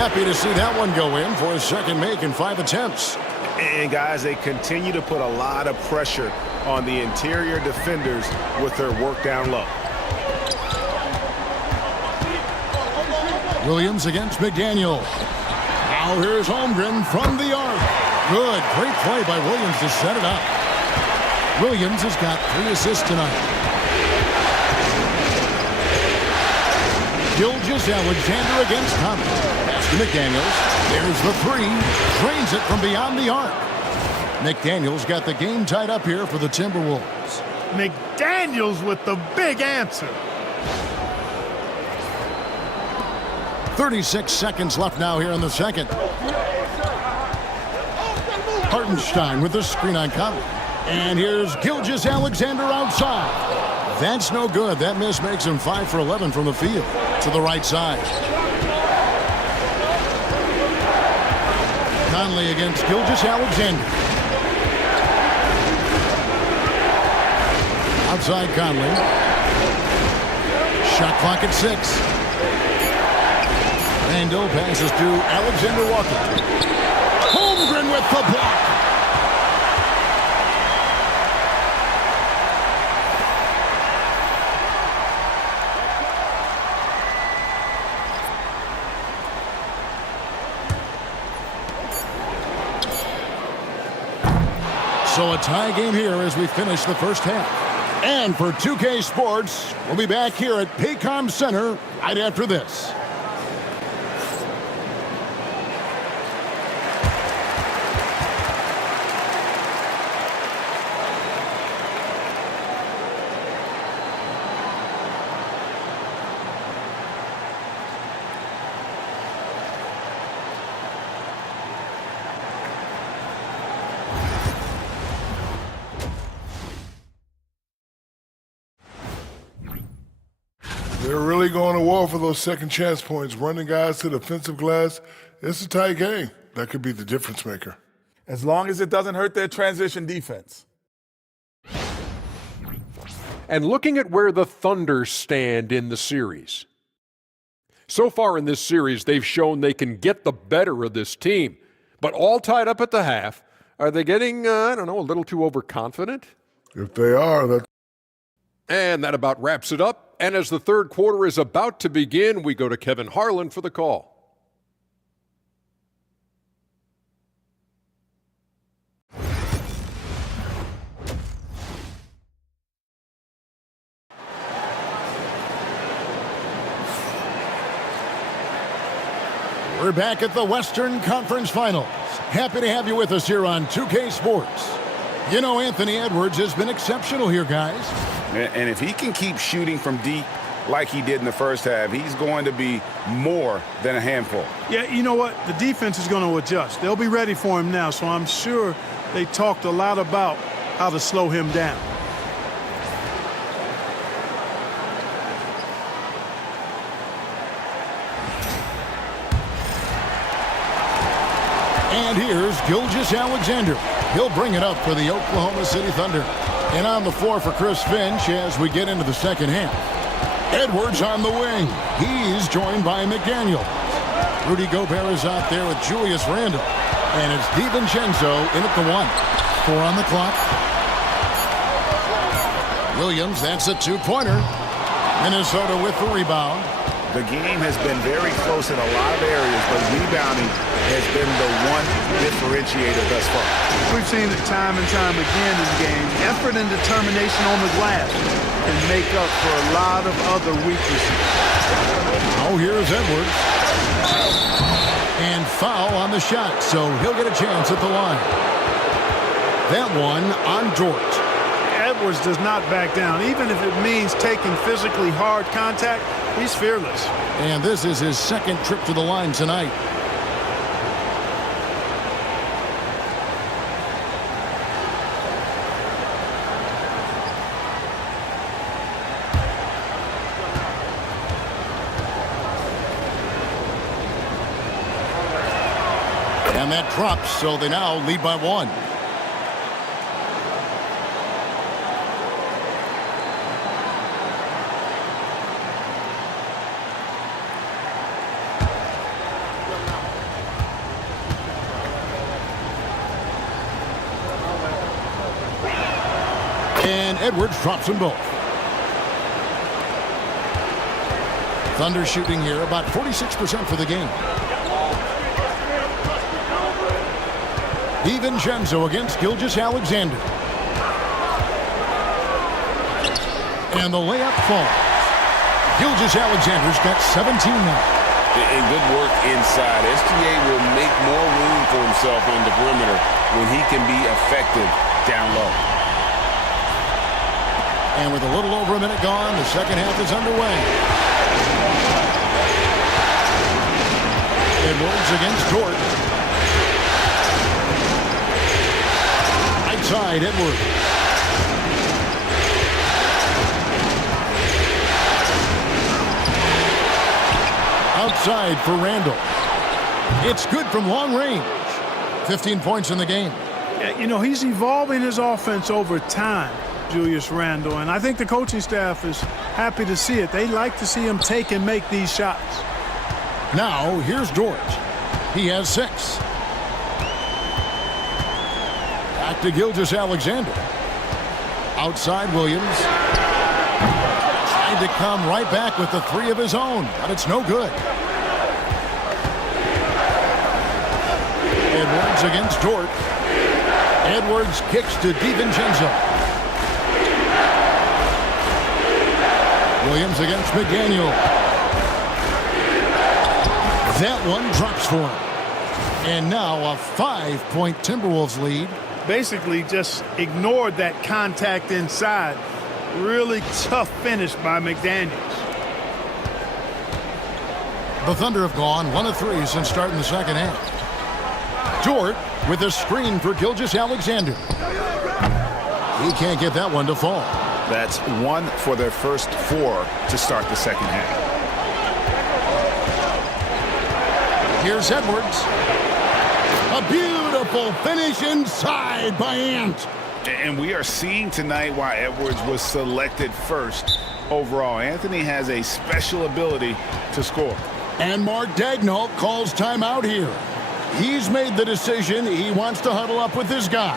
Happy to see that one go in for his second make in 5 attempts. And, guys, they continue to put a lot of pressure on the interior defenders with their work down low. Williams against McDaniel. Now here's Holmgren from the arc. Good. Great play by Williams to set it up. Williams has got 3 assists tonight. Gilgeous-Alexander against Thomas. Pass to McDaniels. There's the 3. Drains it from beyond the arc. McDaniels got the game tied up here for the Timberwolves. McDaniels with the big answer. 36 seconds left now here in the second. Hartenstein with the screen on Conley. And here's Gilgeous-Alexander outside. That's no good. That miss makes him 5 for 11 from the field. To the right side. Conley against Gilgeous-Alexander. Outside Conley. Shot clock at 6. Randall passes to Alexander Walker. Holmgren with the block. So a tie game here as we finish the first half. And for 2K Sports, we'll be back here at Paycom Center right after this. They're really going to war for those second chance points, running guys to the offensive glass. It's a tight game. That could be the difference maker. As long as it doesn't hurt their transition defense. And looking at where the Thunder stand in the series. So far in this series, they've shown they can get the better of this team. But all tied up at the half, are they getting, a little too overconfident? If they are, that's... And that about wraps it up. And as the third quarter is about to begin, we go to Kevin Harlan for the call. We're back at the Western Conference Finals. Happy to have you with us here on 2K Sports. You know, Anthony Edwards has been exceptional here, guys. And if he can keep shooting from deep like he did in the first half, he's going to be more than a handful. Yeah, you know what? The defense is going to adjust. They'll be ready for him now, so I'm sure they talked a lot about how to slow him down. And here's Gilgeous-Alexander. He'll bring it up for the Oklahoma City Thunder. And on the floor for Chris Finch as we get into the second half. Edwards on the wing. He's joined by McDaniel. Rudy Gobert is out there with Julius Randle. And it's DiVincenzo in at the 1. 4 on the clock. Williams, that's a 2-pointer. Minnesota with the rebound. The game has been very close in a lot of areas, but rebounding has been the one differentiator thus far. We've seen it time and time again in games. Effort and determination on the glass can make up for a lot of other weaknesses. Oh, here's Edwards. And foul on the shot, so he'll get a chance at the line. That one on Dort. Edwards does not back down. Even if it means taking physically hard contact, he's fearless. And this is his second trip to the line tonight. And that drops, so they now lead by 1. And Edwards drops them both. Thunder shooting here about 46% for the game. DiVincenzo against Gilgeous-Alexander. And the layup falls. Gilgeous-Alexander's got 17 now. And good work inside. SGA will make more room for himself on the perimeter when he can be effective down low. And with a little over a minute gone, the second half is underway. Edwards against Dort. Right side, Edwards. Outside for Randall. It's good from long range. 15 points in the game. Yeah, you know, he's evolving his offense over time, Julius Randle, and I think the coaching staff is happy to see it. They like to see him take and make these shots. Now, here's Dort. He has 6. Back to Gilgeous-Alexander. Outside Williams. Trying to come right back with the 3 of his own, but it's no good. Edwards against Dort. Edwards kicks to DiVincenzo. Williams against McDaniel. That one drops for him. And now a 5-point Timberwolves lead. Basically just ignored that contact inside. Really tough finish by McDaniels. The Thunder have gone 1 of 3 since starting the second half. Dort with a screen for Gilgeous-Alexander. He can't get that one to fall. That's 1 for their first 4 to start the second half. Here's Edwards. A beautiful finish inside by Ant. And we are seeing tonight why Edwards was selected first overall. Anthony has a special ability to score. And Mark Daigneault calls timeout here. He's made the decision. He wants to huddle up with his guys.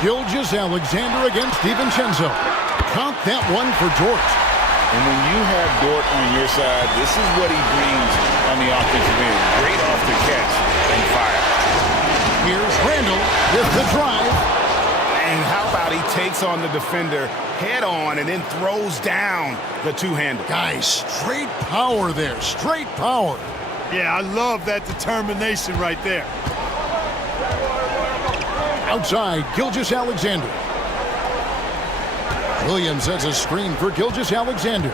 Gilgeous-Alexander against DiVincenzo. Count that one for Dort. And when you have Dort on your side, this is what he brings on the offensive end. Great off the catch and fire. Here's Randall with the drive. And how about he takes on the defender head on and then throws down the two-hander. Guys, straight power there. Straight power. Yeah, I love that determination right there. Outside, Gilgeous-Alexander. Williams has a screen for Gilgeous-Alexander.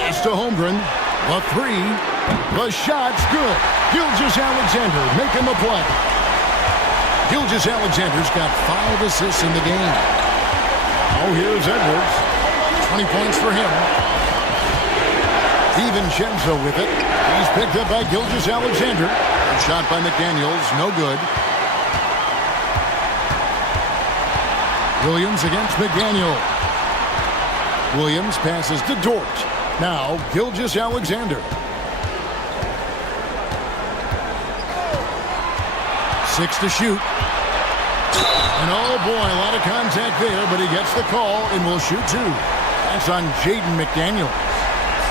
Pass to Holmgren. The 3. The shot's good. Gilgeous-Alexander making the play. Gilgeous-Alexander's got 5 assists in the game. Oh, here's Edwards. 20 points for him. DiVincenzo with it. He's picked up by Gilgeous-Alexander. A shot by McDaniels, no good. Williams against McDaniel. Williams passes to Dort. Now Gilgeous-Alexander. 6 to shoot. And oh boy, a lot of contact there, but he gets the call and will shoot 2. That's on Jaden McDaniel.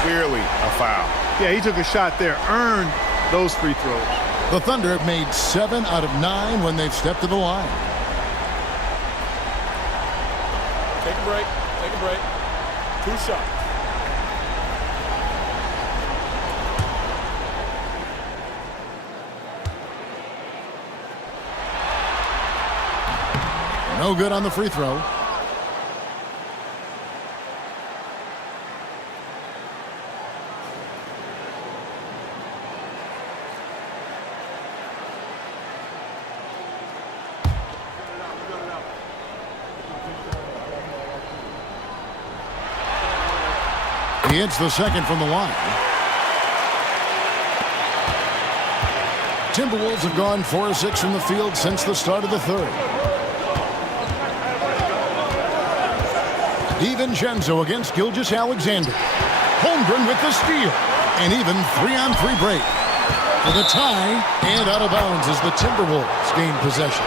Clearly a foul. Yeah, he took a shot there, earned those free throws. The Thunder have made 7 out of 9 when they've stepped to the line. Take a break. Take a break. 2 shots. No good on the free throw. He hits the second from the line. Timberwolves have gone 4 of 6 from the field since the start of the third. DiVincenzo against Gilgeous-Alexander. Holmgren with the steal. And even 3-on-3 break. For the tie, and out of bounds as the Timberwolves gain possession.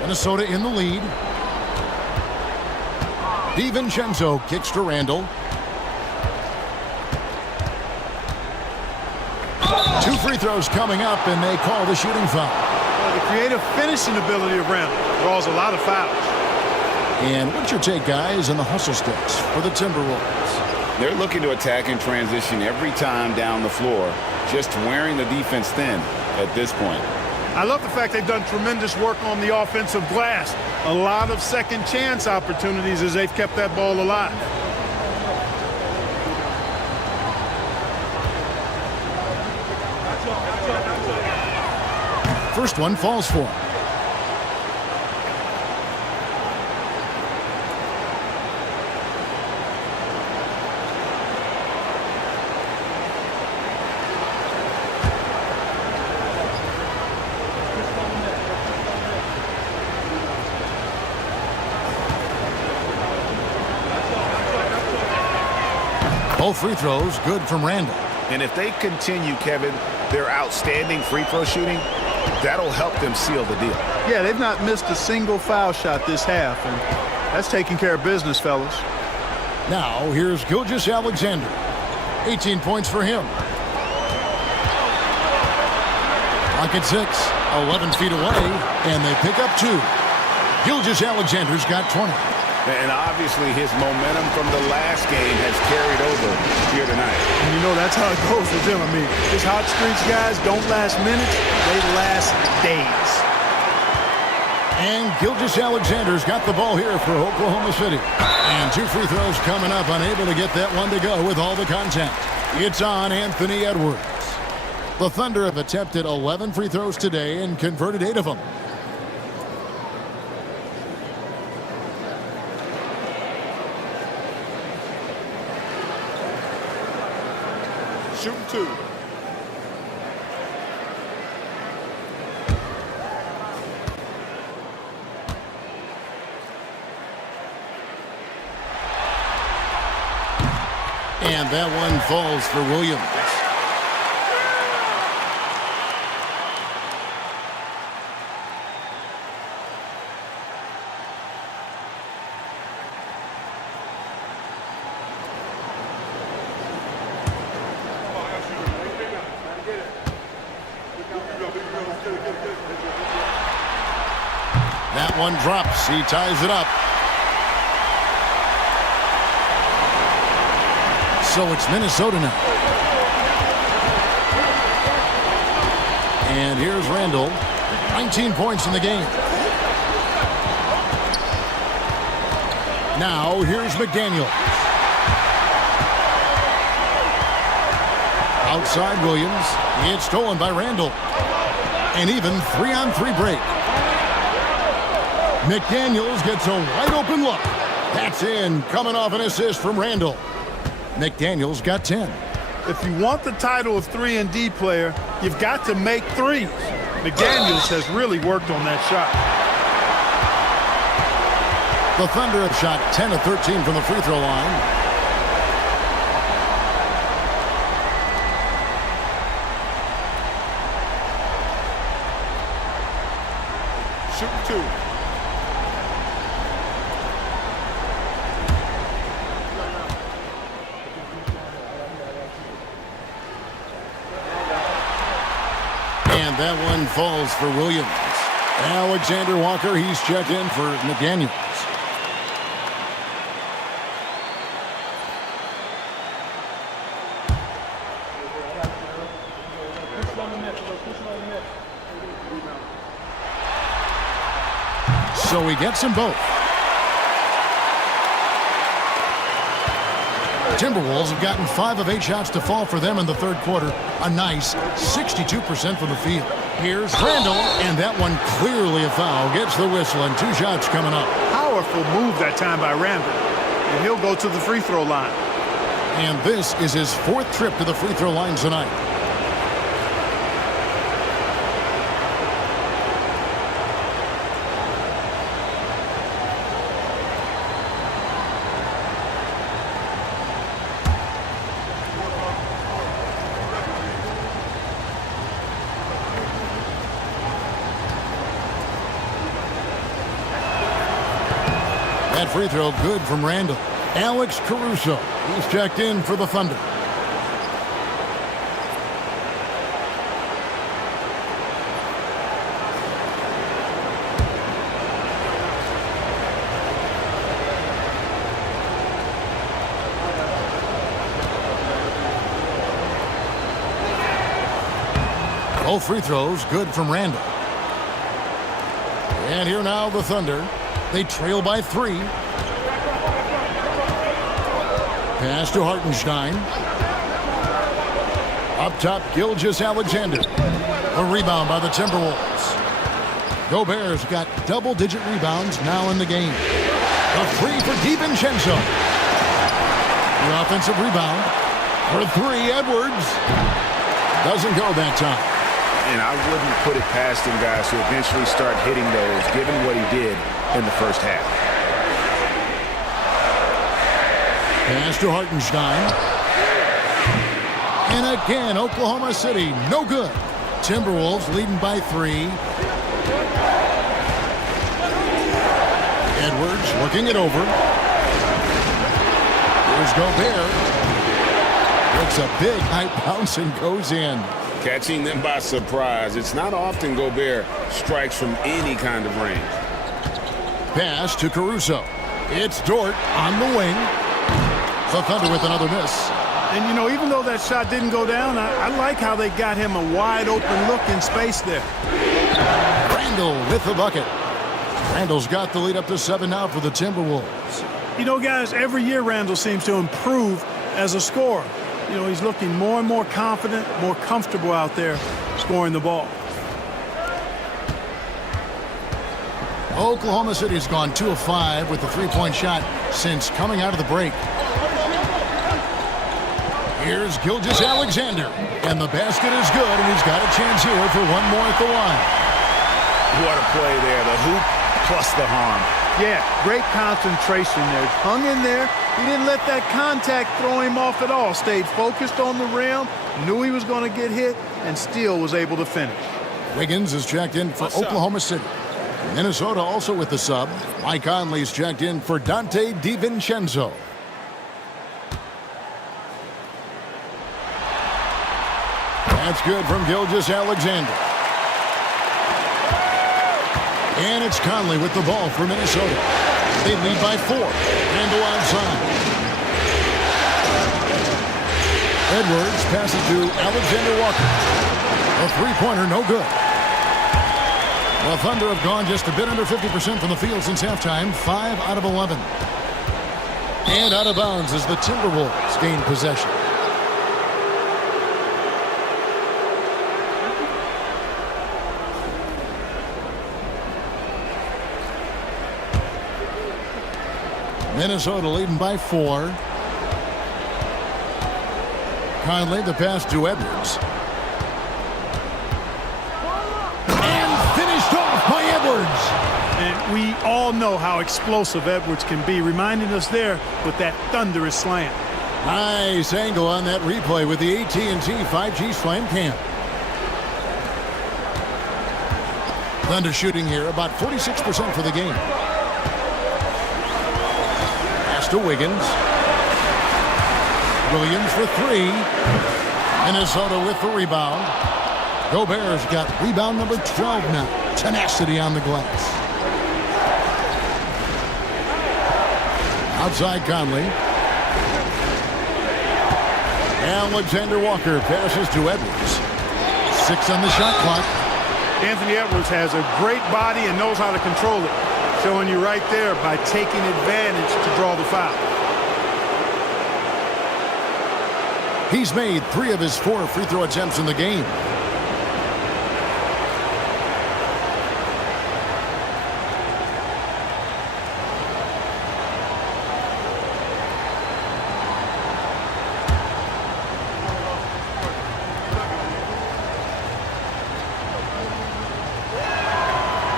Minnesota in the lead. DiVincenzo kicks to Randall. 2 free throws coming up, and they call the shooting foul. Well, the creative finishing ability of Randall draws a lot of fouls. And what's your take, guys, on the hustle sticks for the Timberwolves? They're looking to attack in transition every time down the floor, just wearing the defense thin at this point. I love the fact they've done tremendous work on the offensive glass. A lot of second chance opportunities as they've kept that ball alive. First one falls for him. Both free throws good from Randall. And if they continue, Kevin, their outstanding free throw shooting, that'll help them seal the deal. Yeah, they've not missed a single foul shot this half, and that's taking care of business, fellas. Now, here's Gilgeous-Alexander. 18 points for him. Clock at 6, 11 feet away, and they pick up 2. Gilgeous-Alexander's got 20. And obviously his momentum from the last game has carried over here tonight. And you know that's how it goes with them. I mean, these hot streaks guys don't last minutes, they last days. And Gilgeous-Alexander's got the ball here for Oklahoma City. And 2 free throws coming up, unable to get that one to go with all the contact. It's on Anthony Edwards. The Thunder have attempted 11 free throws today and converted 8 of them. Shooting 2. And that one falls for Williams. That one drops. He ties it up. So it's Minnesota now. And here's Randall. 19 points in the game. Now here's McDaniel. Outside Williams. It's stolen by Randall. An even 3-on-3 break. McDaniels gets a wide open look. That's in, coming off an assist from Randall. McDaniels got 10. If you want the title of 3-and-D player, you've got to make threes. McDaniels has really worked on that shot. The Thunder have shot 10 of 13 from the free throw line. Shooting 2. And that one falls for Williams. Alexander Walker, he's checked in for McDaniels. So he gets them both. Timberwolves have gotten 5 of 8 shots to fall for them in the third quarter. A nice 62% from the field. Here's Randall, and that one clearly a foul. Gets the whistle, and 2 shots coming up. Powerful move that time by Randall. And he'll go to the free throw line. And this is his 4th trip to the free throw line tonight. That free throw good from Randall. Alex Caruso, he's checked in for the Thunder. Both free throws good from Randall. And here now the Thunder. They trail by 3. Pass to Hartenstein. Up top, Gilgeous-Alexander. A rebound by the Timberwolves. Gobert's got double-digit rebounds now in the game. A 3 for DiVincenzo. The offensive rebound. For 3, Edwards. Doesn't go that time. And I wouldn't put it past him, guys, to eventually start hitting those, given what he did in the first half. Pass to Hartenstein. And again, Oklahoma City, no good. Timberwolves leading by 3. Edwards working it over. Here's Gobert. Looks a big high bounce and goes in. Catching them by surprise. It's not often Gobert strikes from any kind of range. Pass to Caruso. It's Dort on the wing. The Thunder with another miss. And, you know, even though that shot didn't go down, I like how they got him a wide open look in space there. Randall with the bucket. Randall's got the lead up to 7 now for the Timberwolves. You know, guys, every year Randall seems to improve as a scorer. You know, he's looking more and more confident, more comfortable out there scoring the ball. Oklahoma City has gone 2 of 5 with the 3-point shot since coming out of the break. Here's Gilgeous-Alexander, and the basket is good, and he's got a chance here for one more at the line. What a play there, the hoop plus the harm. Yeah, great concentration there. Hung in there. He didn't let that contact throw him off at all. Stayed focused on the rim, knew he was going to get hit, and still was able to finish. Wiggins is checked in for Oklahoma City. Minnesota also with the sub. Mike Conley's checked in for Dante DiVincenzo. That's good from Gilgeous-Alexander. And it's Conley with the ball for Minnesota. They lead by 4. Randall outside. Edwards passes to Alexander Walker. A 3-pointer, no good. The Thunder have gone just a bit under 50% from the field since halftime, 5 out of 11. And out of bounds as the Timberwolves gain possession. Minnesota leading by 4. Conley, the pass to Edwards. And finished off by Edwards. And we all know how explosive Edwards can be, reminding us there with that thunderous slam. Nice angle on that replay with the AT&T 5G Slam Cam. Thunder shooting here about 46% for the game. Pass to Wiggins. Williams for 3. Minnesota with the rebound. Gobert's got rebound number 12 now. Tenacity on the glass. Outside Conley. Alexander Walker passes to Edwards. 6 on the shot clock. Anthony Edwards has a great body and knows how to control it. Showing you right there by taking advantage to draw the foul. He's made 3 of his 4 free throw attempts in the game.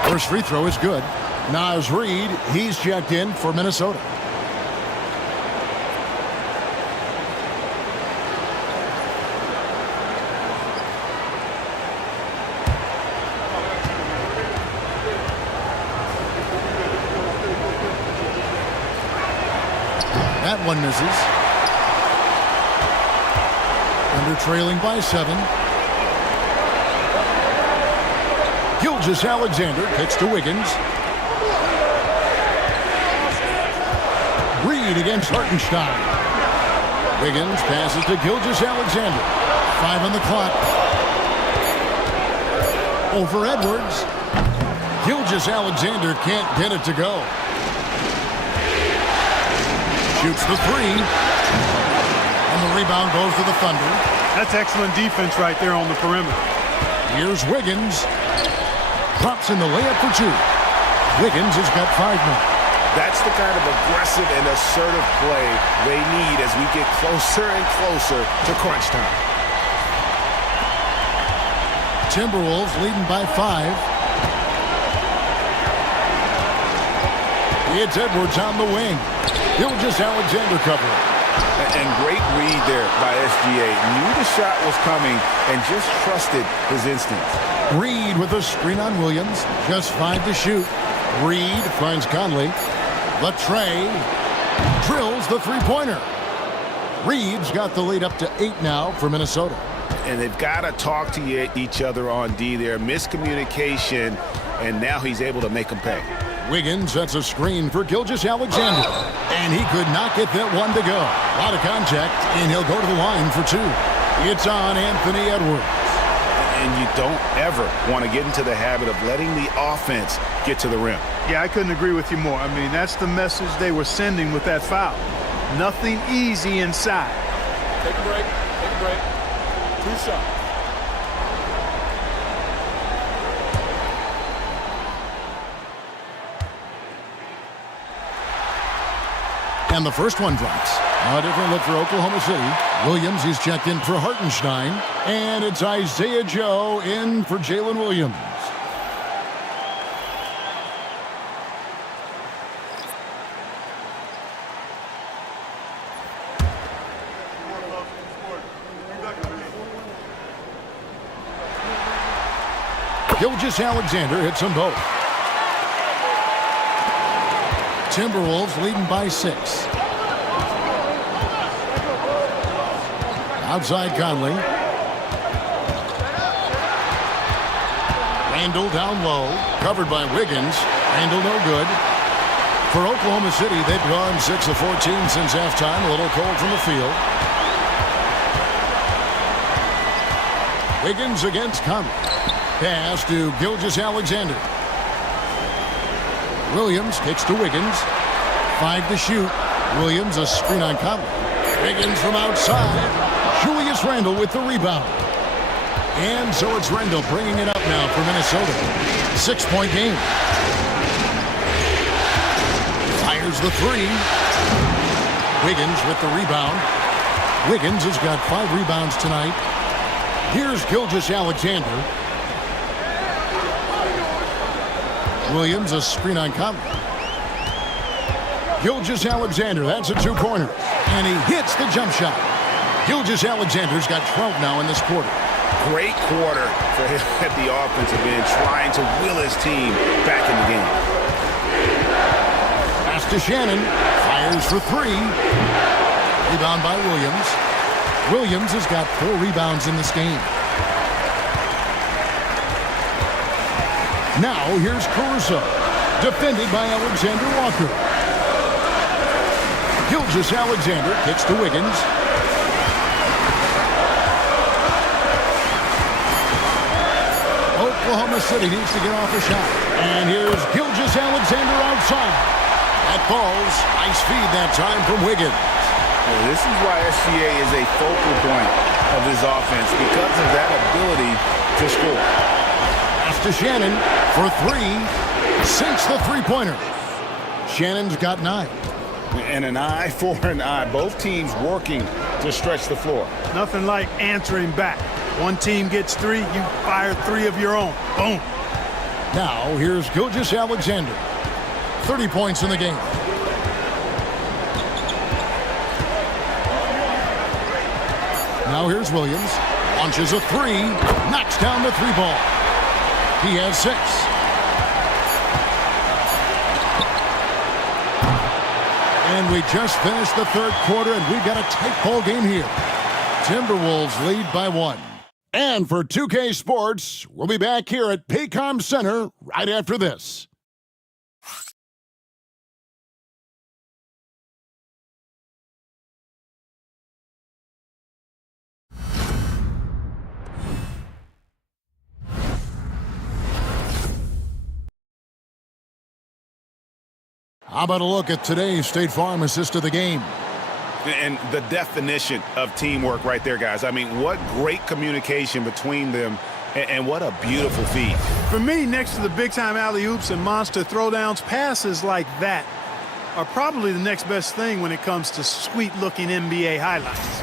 First free throw is good. Naz Reid, he's checked in for Minnesota. That one misses. Under trailing by 7. Gilgeous-Alexander kicks to Wiggins. Reid against Hartenstein. Wiggins passes to Gilgeous-Alexander. 5 on the clock. Over Edwards. Gilgeous-Alexander can't get it to go. Shoots the 3. And the rebound goes to the Thunder. That's excellent defense right there on the perimeter. Here's Wiggins. Drops in the layup for 2. Wiggins has got 5 now. That's the kind of aggressive and assertive play they need as we get closer and closer to crunch time. Timberwolves leading by 5. It's Edwards on the wing. Gilgeous-Alexander covering. And great read there by SGA. Knew the shot was coming and just trusted his instincts. Reid with a screen on Williams. Just 5 to shoot. Reid finds Conley. Latre drills the three-pointer. Reid's got the lead up to 8 now for Minnesota. And they've got to talk to each other on D there. Miscommunication, and now he's able to make them pay. Wiggins sets a screen for Gilgeous-Alexander. And he could not get that one to go. A lot of contact, and he'll go to the line for 2. It's on Anthony Edwards. And you don't ever want to get into the habit of letting the offense get to the rim. Yeah, I couldn't agree with you more. I mean, that's the message they were sending with that foul. Nothing easy inside. Take a break. Take a break. 2 shots. And the first one drops. A different look for Oklahoma City. Williams is checked in for Hartenstein. And it's Isaiah Joe in for Jalen Williams. Gilgeous-Alexander hits them both. Timberwolves leading by 6. Outside Conley. Randall down low. Covered by Wiggins. Randall no good. For Oklahoma City, they've gone 6 of 14 since halftime. A little cold from the field. Wiggins against Conley. Pass to Gilgeous-Alexander. Williams kicks to Wiggins. 5 to shoot. Williams, a screen on Conley. Wiggins from outside. Julius Randle with the rebound. And so it's Randle bringing it up now for Minnesota. 6-point game. Fires the three. Wiggins with the rebound. Wiggins has got 5 rebounds tonight. Here's Gilgeous-Alexander. Williams, a screen on Conley. Gilgeous-Alexander, that's a 2-pointer. And he hits the jump shot. Gilgeous-Alexander's got 12 now in this quarter. Great quarter for him at the offensive end, trying to will his team back in the game. Pass to Shannon. Fires for 3. Rebound by Williams. Williams has got 4 rebounds in this game. Now here's Caruso. Defended by Alexander Walker. Gilgeous-Alexander kicks to Wiggins. Oklahoma City needs to get off a shot. And here's Gilgeous-Alexander outside. That falls. Nice feed that time from Wiggins. Well, this is why SGA is a focal point of this offense, because of that ability to score. Pass to Shannon for 3. Sinks the three-pointer. Shannon's got 9. And an eye for an eye. Both teams working to stretch the floor. Nothing like answering back. One team gets 3, you fire 3 of your own. Boom. Now here's Gilgeous-Alexander. 30 points in the game. Now here's Williams. Launches a 3. Knocks down the 3 ball. He has 6. And we just finished the third quarter, and we've got a tight ball game here. Timberwolves lead by 1. And for 2K Sports, we'll be back here at Paycom Center right after this. How about a look at today's State Farm assist of the game? And the definition of teamwork right there, guys. I mean, what great communication between them, and what a beautiful feed. For me, next to the big-time alley-oops and monster throwdowns, passes like that are probably the next best thing when it comes to sweet-looking NBA highlights.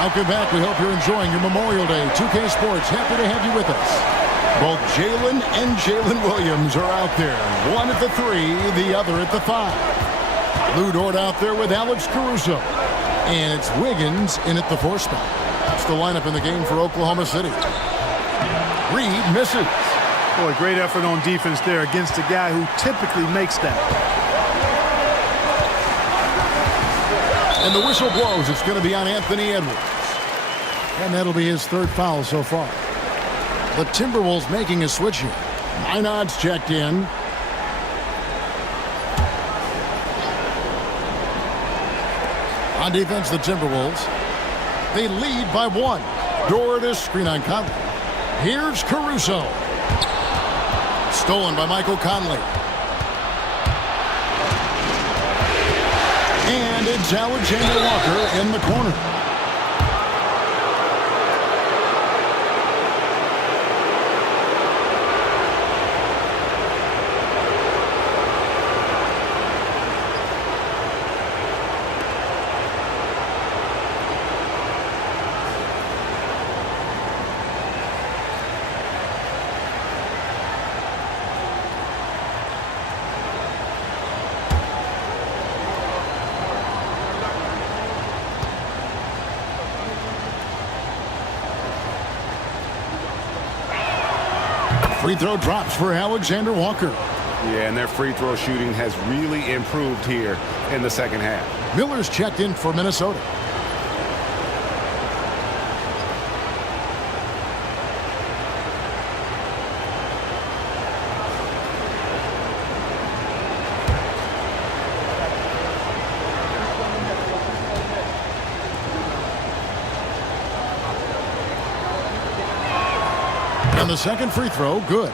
Welcome back. We hope you're enjoying your Memorial Day. 2K Sports, happy to have you with us. Both Jalen and Jalen Williams are out there. One at the 3, the other at the 5. Lou Dort out there with Alex Caruso. And it's Wiggins in at the 4 spot. That's the lineup in the game for Oklahoma City. Reed misses. Boy, great effort on defense there against a guy who typically makes that. And the whistle blows. It's going to be on Anthony Edwards. And that'll be his 3rd foul so far. The Timberwolves making a switch here. Minod's checked in. On defense, the Timberwolves. They lead by 1. Dort is screen on Conley. Here's Caruso. Stolen by Michael Conley. And it's Alexander Walker in the corner. Free throw drops for Alexander Walker. Yeah, and their free throw shooting has really improved here in the second half. Miller's checked in for Minnesota. And the second free throw, good.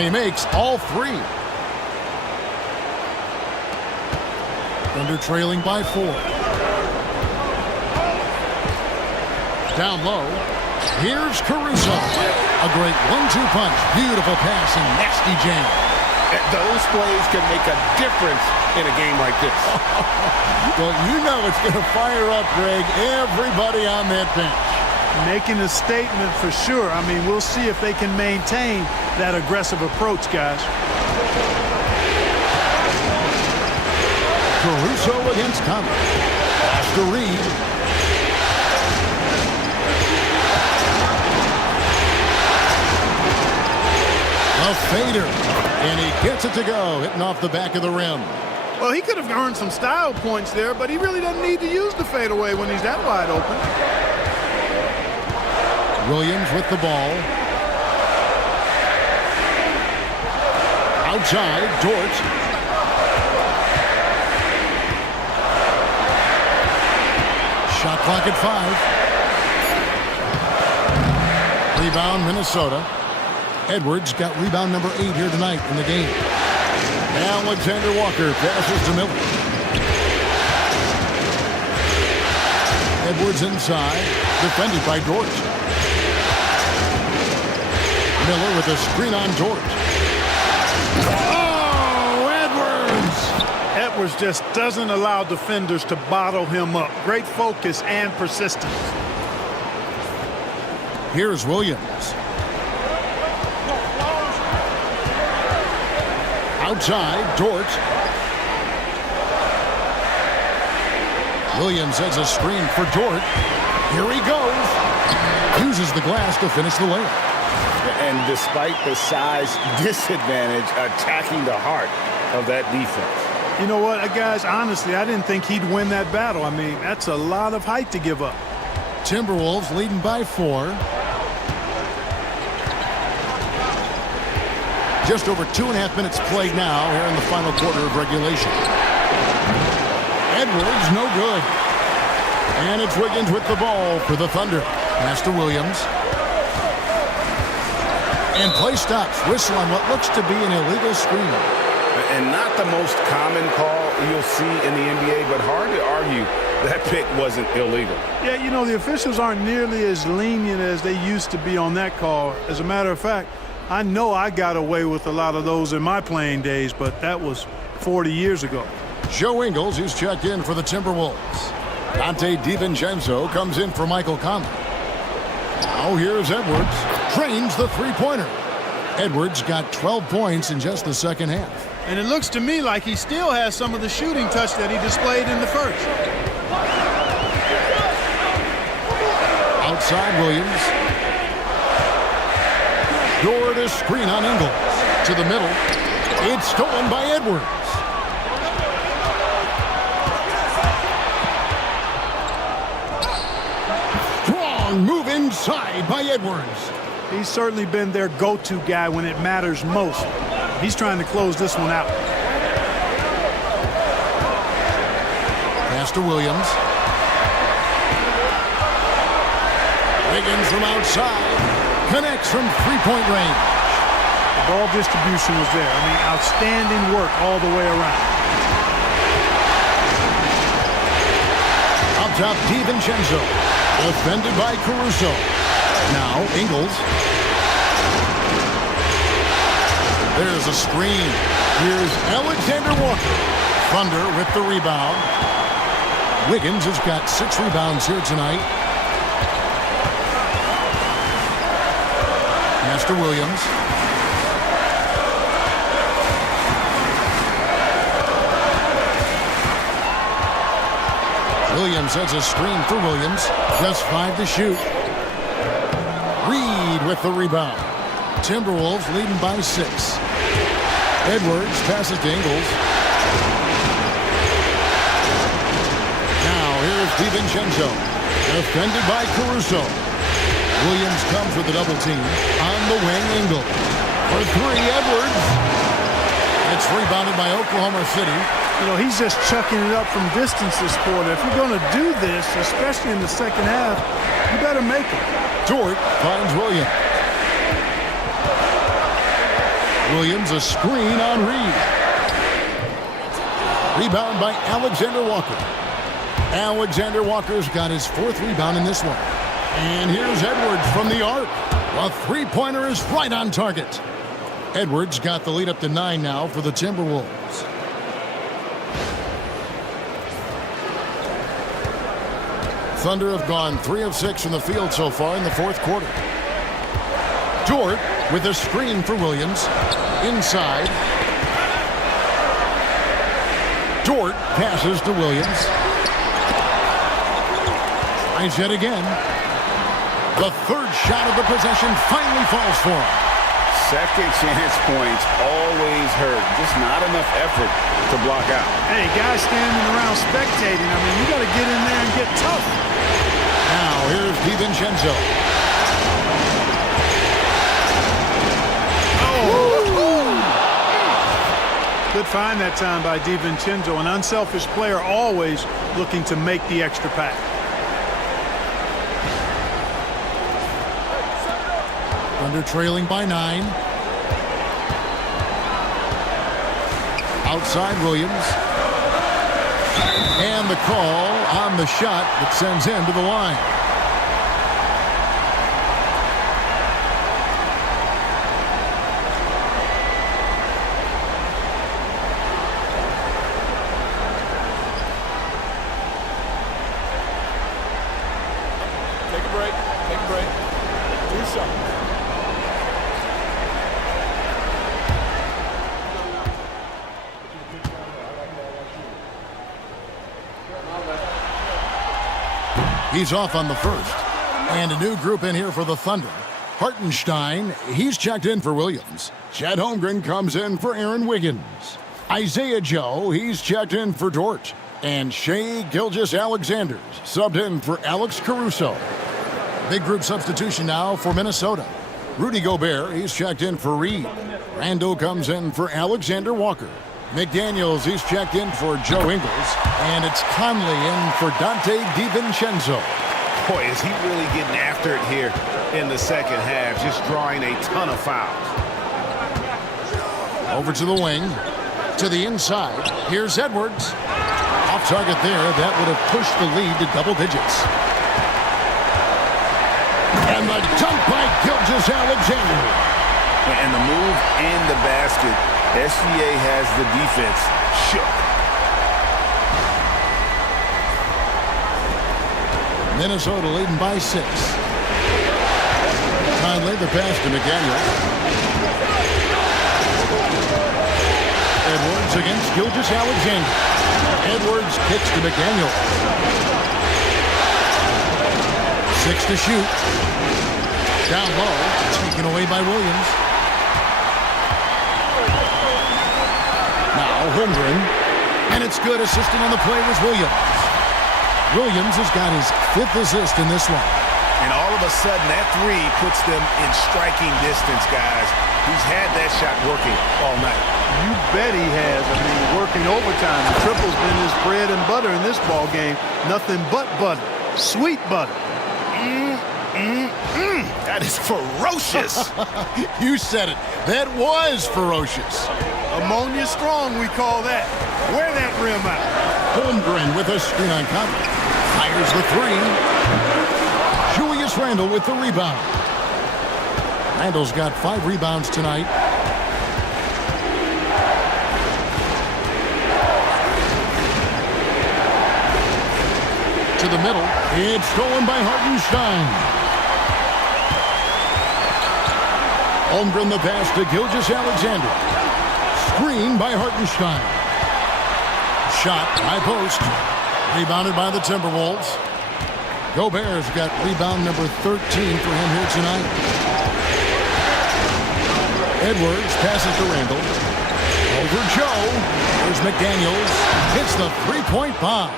And he makes all three. Thunder trailing by 4. Down low. Here's Caruso. A great 1-2 punch. Beautiful pass and nasty jam. Those plays can make a difference in a game like this. Well, you know it's going to fire up, Greg, everybody on that bench. Making a statement for sure. I mean, we'll see if they can maintain that aggressive approach, guys. Caruso against Conley. Pass to Reed. A fader. And he gets it to go, hitting off the back of the rim. Well, he could have earned some style points there, but he really doesn't need to use the fadeaway when he's that wide open. Williams with the ball. Outside, Dort. Shot clock at 5. Rebound, Minnesota. Edwards got rebound number 8 here tonight in the game. Alexander Walker passes to Miller. Edwards inside, defended by Dort. Miller with a screen on Dort. Oh, Edwards! Edwards just doesn't allow defenders to bottle him up. Great focus and persistence. Here's Williams. Outside, Dort. Williams has a screen for Dort. Here he goes. Uses the glass to finish the layup. And despite the size disadvantage, attacking the heart of that defense. You know what, guys, honestly, I didn't think he'd win that battle. I mean, that's a lot of height to give up. Timberwolves leading by 4. Just over 2.5 minutes played now here in the final quarter of regulation. Edwards, no good. And it's Wiggins with the ball for the Thunder. Pass to Williams. And play stops. Whistle on what looks to be an illegal screen. And not the most common call you'll see in the NBA, but hard to argue that pick wasn't illegal. Yeah, you know, the officials aren't nearly as lenient as they used to be on that call. As a matter of fact, I know I got away with a lot of those in my playing days, but that was 40 years ago. Joe Ingles is checked in for the Timberwolves. Dante DiVincenzo comes in for Michael Conley. Now here's Edwards. Drains the three-pointer. Edwards got 12 points in just the second half. And it looks to me like he still has some of the shooting touch that he displayed in the first. Outside Williams. Dort a screen on Ingles. To the middle. It's stolen by Edwards. Strong move inside by Edwards. He's certainly been their go-to guy when it matters most. He's trying to close this one out. Pass to Williams. Wiggins from outside. Connects from three-point range. The ball distribution was there. I mean, outstanding work all the way around. Up top, DiVincenzo. Defended by Caruso. Now, Ingles. There's a screen. Here's Alexander Walker. Thunder with the rebound. Wiggins has got 6 rebounds here tonight. Master Williams. Williams has a screen for Williams. Just 5 to shoot. Reed with the rebound. Timberwolves leading by 6. Edwards passes to Ingles. Now here's DiVincenzo. Defended by Caruso. Williams comes with a double team. On the wing, Ingles. For 3, Edwards. It's rebounded by Oklahoma City. You know, he's just chucking it up from distance this quarter. If you're going to do this, especially in the second half, you better make it. Dort finds Williams. Williams, a screen on Reed. Rebound by Alexander Walker. Alexander Walker's got his 4th rebound in this one. And here's Edwards from the arc. A three-pointer is right on target. Edwards got the lead up to 9 now for the Timberwolves. Thunder have gone 3 of 6 from the field so far in the 4th quarter. Dort with a screen for Williams. Inside. Dort passes to Williams. Tries yet again. The 3rd shot of the possession finally falls for him. Second chance points always hurt. Just not enough effort to block out. Hey, guys standing around spectating. I mean, you got to get in there and get tough. Now, here's DiVincenzo. Good find that time by DiVincenzo. An unselfish player always looking to make the extra pass. Thunder trailing by 9. Outside Williams. And the call on the shot that sends him to the line. Take a break. Take a break. 2 shots. He's off on the first. And a new group in here for the Thunder. Hartenstein, he's checked in for Williams. Chet Holmgren comes in for Aaron Wiggins. Isaiah Joe, he's checked in for Dort. And Shai Gilgeous-Alexander subbed in for Alex Caruso. Big group substitution now for Minnesota. Rudy Gobert, he's checked in for Reed. Randall comes in for Alexander Walker. McDaniels, he's checked in for Joe Ingles. And it's Conley in for Dante DiVincenzo. Boy, is he really getting after it here in the second half, just drawing a ton of fouls. Over to the wing, to the inside. Here's Edwards. Off target there. That would have pushed the lead to double digits. And the dunk by Gilgeous-Alexander. And the move and the basket. SGA has the defense shook. Minnesota leading by 6. Conley, the pass to McDaniels. Edwards against Gilgeous-Alexander. Edwards kicks to McDaniels. 6 to shoot. Down low, taken away by Williams. Now Holmgren, and it's good. Assisting on the play was Williams. Williams has got his 5th assist in this one. And all of a sudden, that 3 puts them in striking distance, guys. He's had that shot working all night. You bet he has. I mean, working overtime. The triple's been his bread and butter in this ball game. Nothing but butter. Sweet butter. That is ferocious. You said it. That was ferocious. Ammonia strong, we call that. Wear that rim out. Holmgren with a screen on Conley. Fires the 3. Julius Randle with the rebound. Randle's got 5 rebounds tonight. To the middle. It's stolen by Hartenstein. Holmgren the pass to Gilgeous-Alexander. Screen by Hartenstein. Shot high post. Rebounded by the Timberwolves. Gobert's got rebound number 13 for him here tonight. Edwards passes to Randall. Over Joe. There's McDaniels. Hits the 3-point bomb.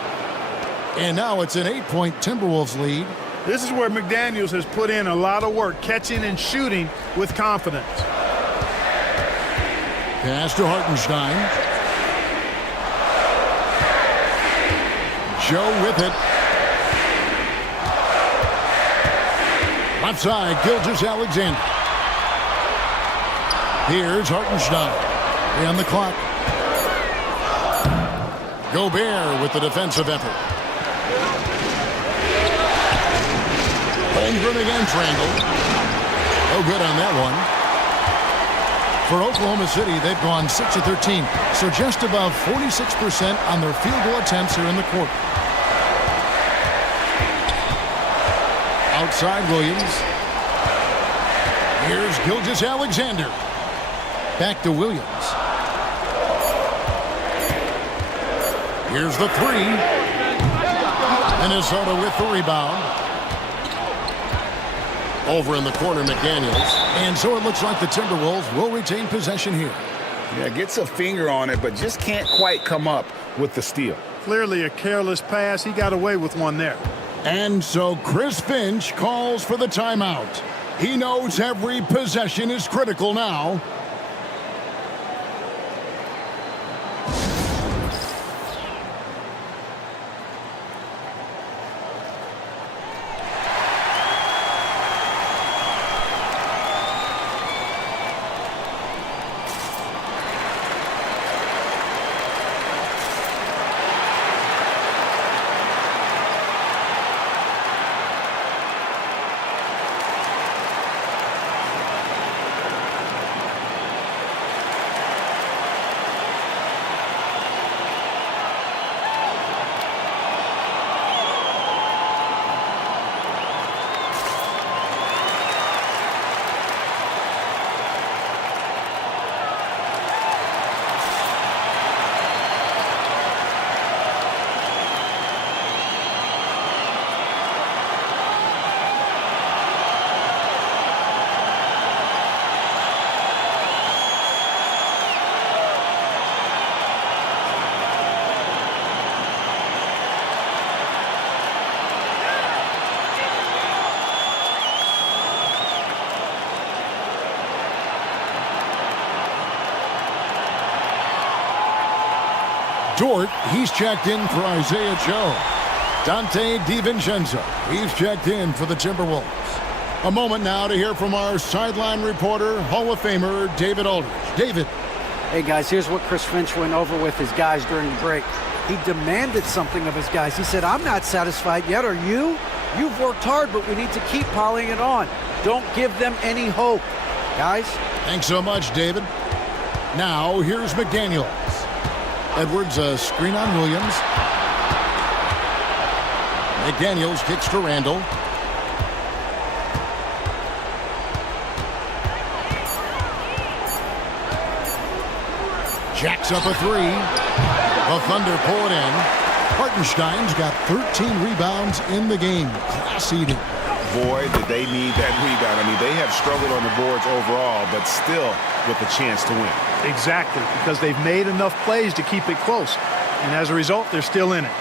And now it's an 8-point Timberwolves lead. This is where McDaniels has put in a lot of work, catching and shooting with confidence. Pass to Hartenstein. Joe with it. Left side, Gilgeous-Alexander. Here's Hartenstein. And the clock. Gobert with the defensive effort. Holmgren against Randall. No good on that one. For Oklahoma City, they've gone 6 of 13, so just above 46% on their field goal attempts here in the quarter. Outside Williams. Here's Gilgeous-Alexander. Back to Williams. Here's the three. Minnesota with the rebound. Over in the corner, McDaniels. And so it looks like the Timberwolves will retain possession here. Yeah, gets a finger on it, but just can't quite come up with the steal. Clearly a careless pass. He got away with one there. And so Chris Finch calls for the timeout. He knows every possession is critical now. Dort, he's checked in for Isaiah Joe. Dante DiVincenzo, he's checked in for the Timberwolves. A moment now to hear from our sideline reporter, Hall of Famer David Aldridge. David. Hey, guys, here's what Chris Finch went over with his guys during the break. He demanded something of his guys. He said, I'm not satisfied yet, are you? You've worked hard, but we need to keep piling it on. Don't give them any hope. Guys? Thanks so much, David. Now, here's McDaniels. Edwards, a screen on Williams. McDaniels kicks to Randall. Jacks up a three. The Thunder pull it in. Hartenstein's got 13 rebounds in the game. Class eating. Boy, did they need that rebound. I mean, they have struggled on the boards overall, but still with a chance to win. Exactly, because they've made enough plays to keep it close. And as a result, they're still in it.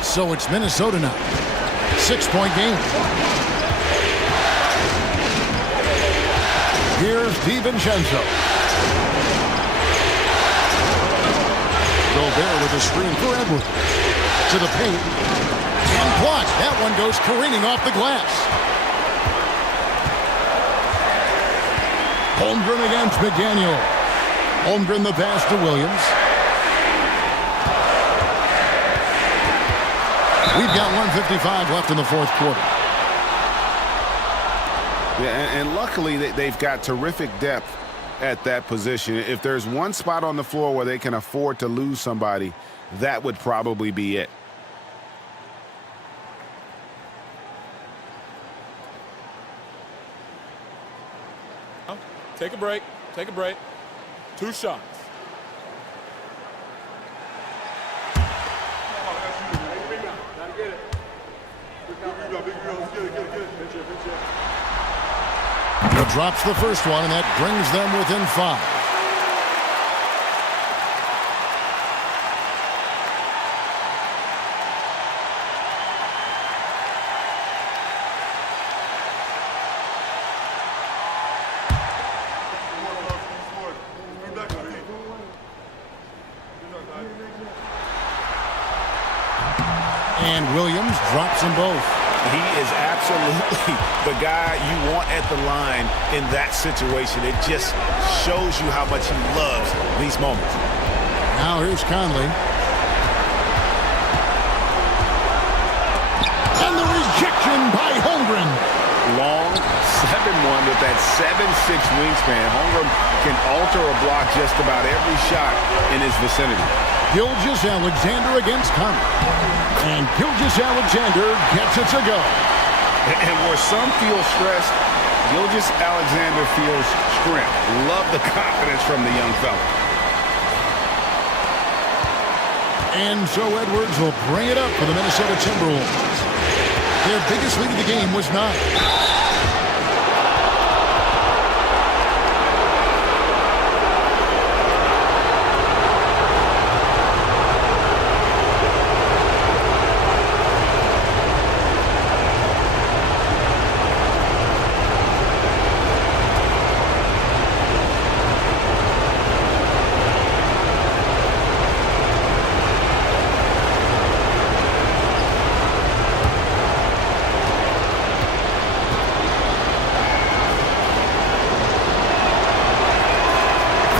So it's Minnesota now. 6-point game. Here's DiVincenzo. Gobert with a screen for Edwards. To the paint. And blocked. That one goes careening off the glass. Holmgren against McDaniel. Holmgren the pass to Williams. We've got 1:55 left in the fourth quarter. Yeah, and luckily they've got terrific depth at that position. If there's one spot on the floor where they can afford to lose somebody, that would probably be it. Take a break. Take a break. 2 shots. He drops the first one, and that brings them within 5. And Williams drops them both. He is absolutely the guy you want at the line in that situation. It just shows you how much he loves these moments. Now here's Conley. And the rejection by Holmgren. Long 7-1 with that 7'6" wingspan. Holmgren can alter a block just about every shot in his vicinity. Gilgeous-Alexander against Conley. And Gilgeous-Alexander gets it to go. And where some feel stressed, Gilgeous-Alexander feels strength. Love the confidence from the young fella. And so Edwards will bring it up for the Minnesota Timberwolves. Their biggest lead of the game was 9.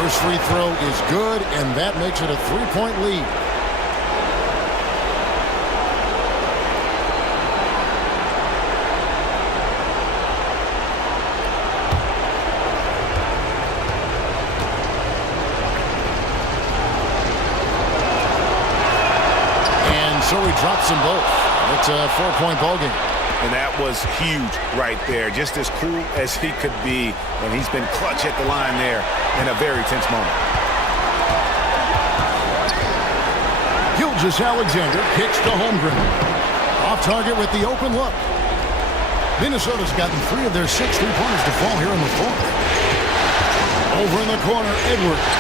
First free throw is good, and that makes it a 3-point lead. And so he drops them both. It's a 4-point ball game. And that was huge right there. Just as cool as he could be. And he's been clutch at the line there in a very tense moment. Gilgeous-Alexander kicks to Holmgren. Off target with the open look. Minnesota's gotten 3 of their 6 3-pointers to fall here in the 4th. Over in the corner, Edwards.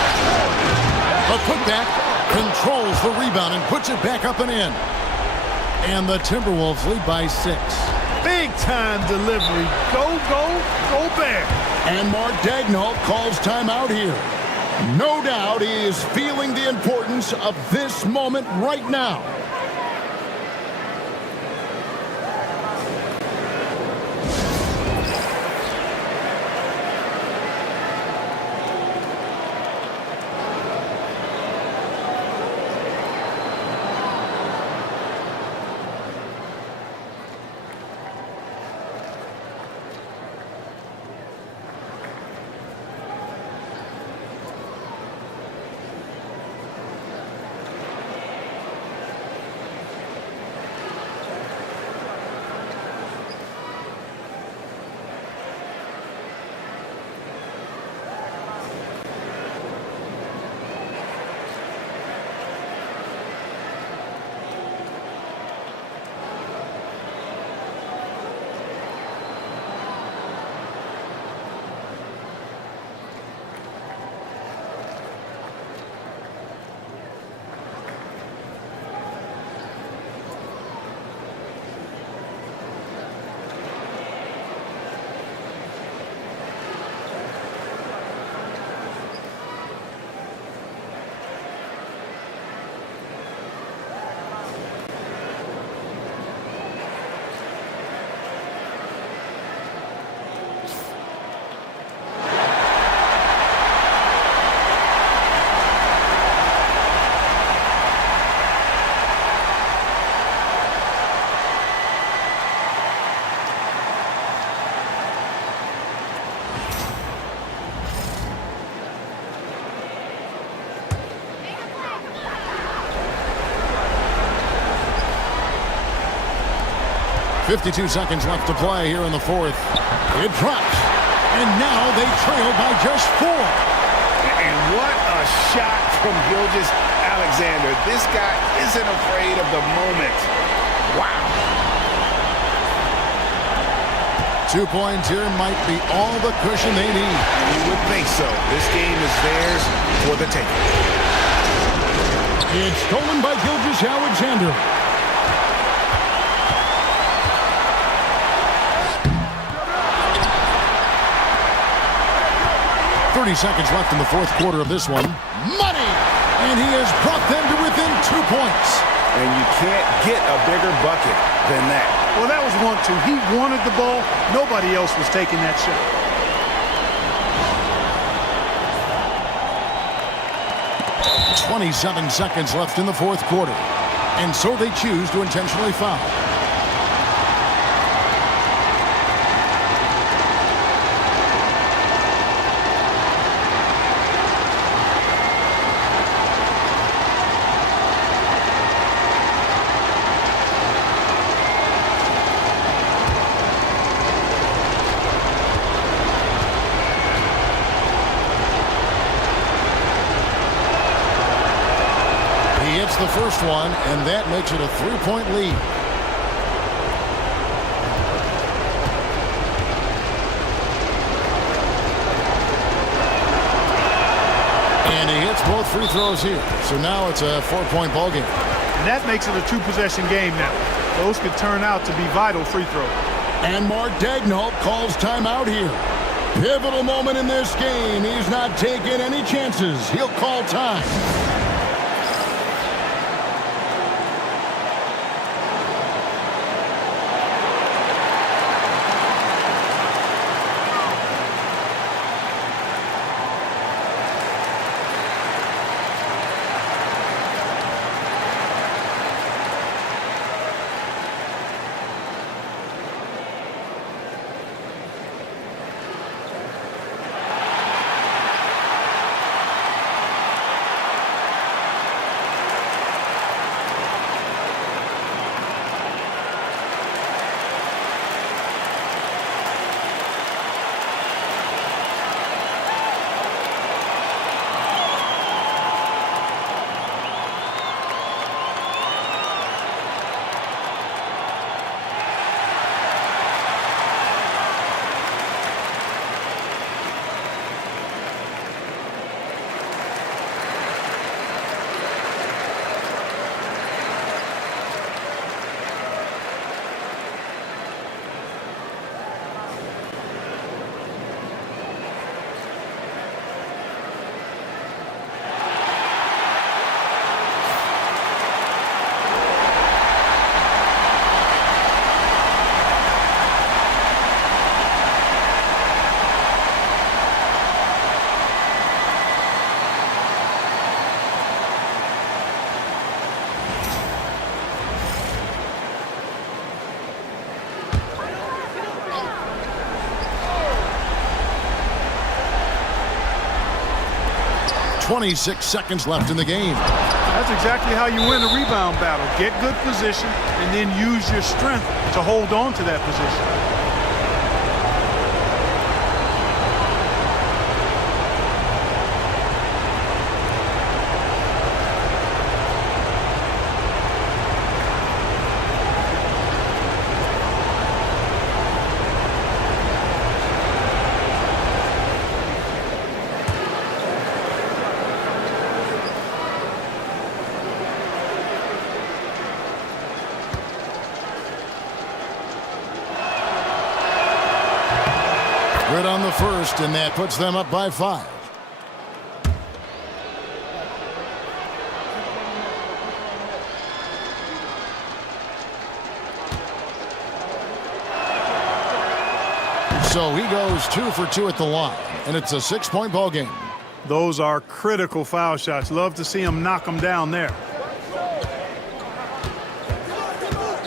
A putback, controls the rebound and puts it back up and in. And the Timberwolves lead by 6. Big time delivery. Go, go, go Bear. And Mark Daigneault calls timeout here. No doubt he is feeling the importance of this moment right now. .52 seconds left to play here in the 4th. It drops. And now they trail by just 4. And what a shot from Gilgeous-Alexander. This guy isn't afraid of the moment. Wow. 2 points here might be all the cushion they need. You would think so. This game is theirs for the taking. It's stolen by Gilgeous-Alexander. 30 seconds left in the 4th quarter of this one. Money! And he has brought them to within 2 points. and you can't get a bigger bucket than that. Well, that was 1-2. He wanted the ball. Nobody else was taking that shot. .27 seconds left in the fourth quarter. And so they choose to intentionally foul. The first one, and that makes it a 3-point lead. And he hits both free throws here. So now it's a 4-point ball game. And that makes it a 2-possession game now. Those could turn out to be vital free throws. And Mark Daigneault calls timeout here. Pivotal moment in this game. He's not taking any chances. He'll call time. .26 seconds left in the game. That's exactly how you win a rebound battle. Get good position and then use your strength to hold on to that position. Good on the first, and that puts them up by 5. So he goes 2 for 2 at the line, and it's a 6-point ball game. Those are critical foul shots. Love to see him knock them down there.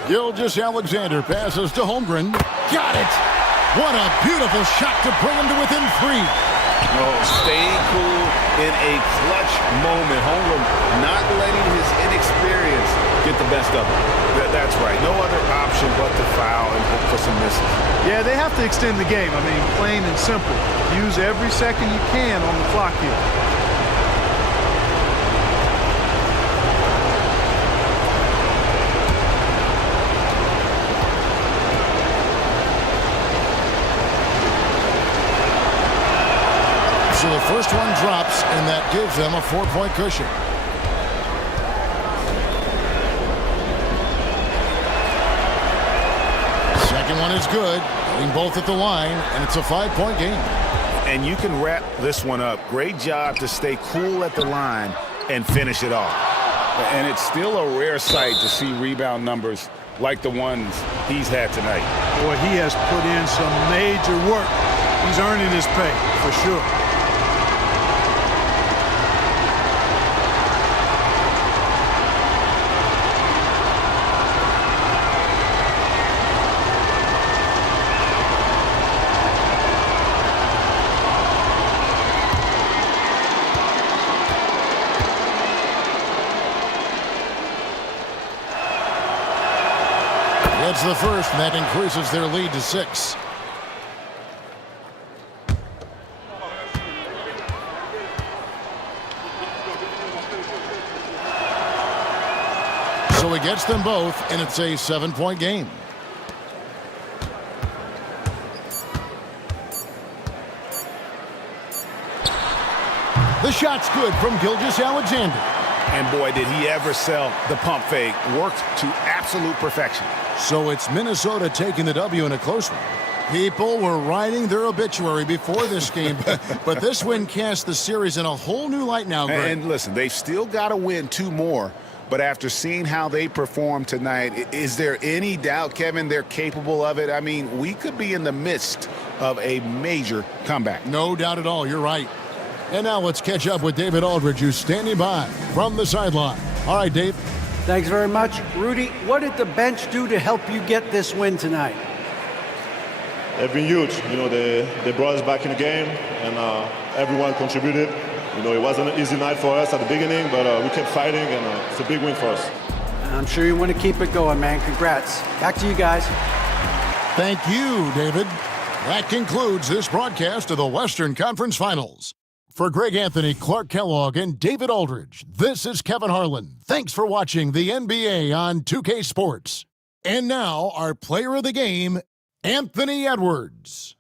Gilgeous-Alexander passes to Holmgren. Got it! What a beautiful shot to bring him to within 3. Oh, staying cool in a clutch moment. Holmgren not letting his inexperience get the best of him. That's right. No other option but to foul and hope for some misses. Yeah, they have to extend the game. I mean, plain and simple. Use every second you can on the clock here. So the first one drops, and that gives them a 4-point cushion. Second one is good, getting both at the line, and it's a 5-point game. And you can wrap this one up. Great job to stay cool at the line and finish it off. And it's still a rare sight to see rebound numbers like the ones he's had tonight. Boy, he has put in some major work. He's earning his pay, for sure. It's the first, and that increases their lead to 6. So he gets them both, and it's a 7-point game. The shot's good from Gilgeous-Alexander. And boy, did he ever sell the pump fake. Worked to absolute perfection. So it's Minnesota taking the W in a close one. People were writing their obituary before this game, but this win casts the series in a whole new light now, Greg. And listen, they've still got to win 2 more. But after seeing how they performed tonight, is there any doubt, Kevin, they're capable of it? I mean, we could be in the midst of a major comeback. No doubt at all. You're right. And now let's catch up with David Aldridge, who's standing by from the sideline. All right, Dave. Thanks very much. Rudy, what did the bench do to help you get this win tonight? They've been huge. You know, they brought us back in the game, and everyone contributed. You know, it wasn't an easy night for us at the beginning, but we kept fighting, and it's a big win for us. I'm sure you want to keep it going, man. Congrats. Back to you guys. Thank you, David. That concludes this broadcast of the Western Conference Finals. For Greg Anthony, Clark Kellogg, and David Aldridge, this is Kevin Harlan. Thanks for watching the NBA on 2K Sports. And now, our player of the game, Anthony Edwards.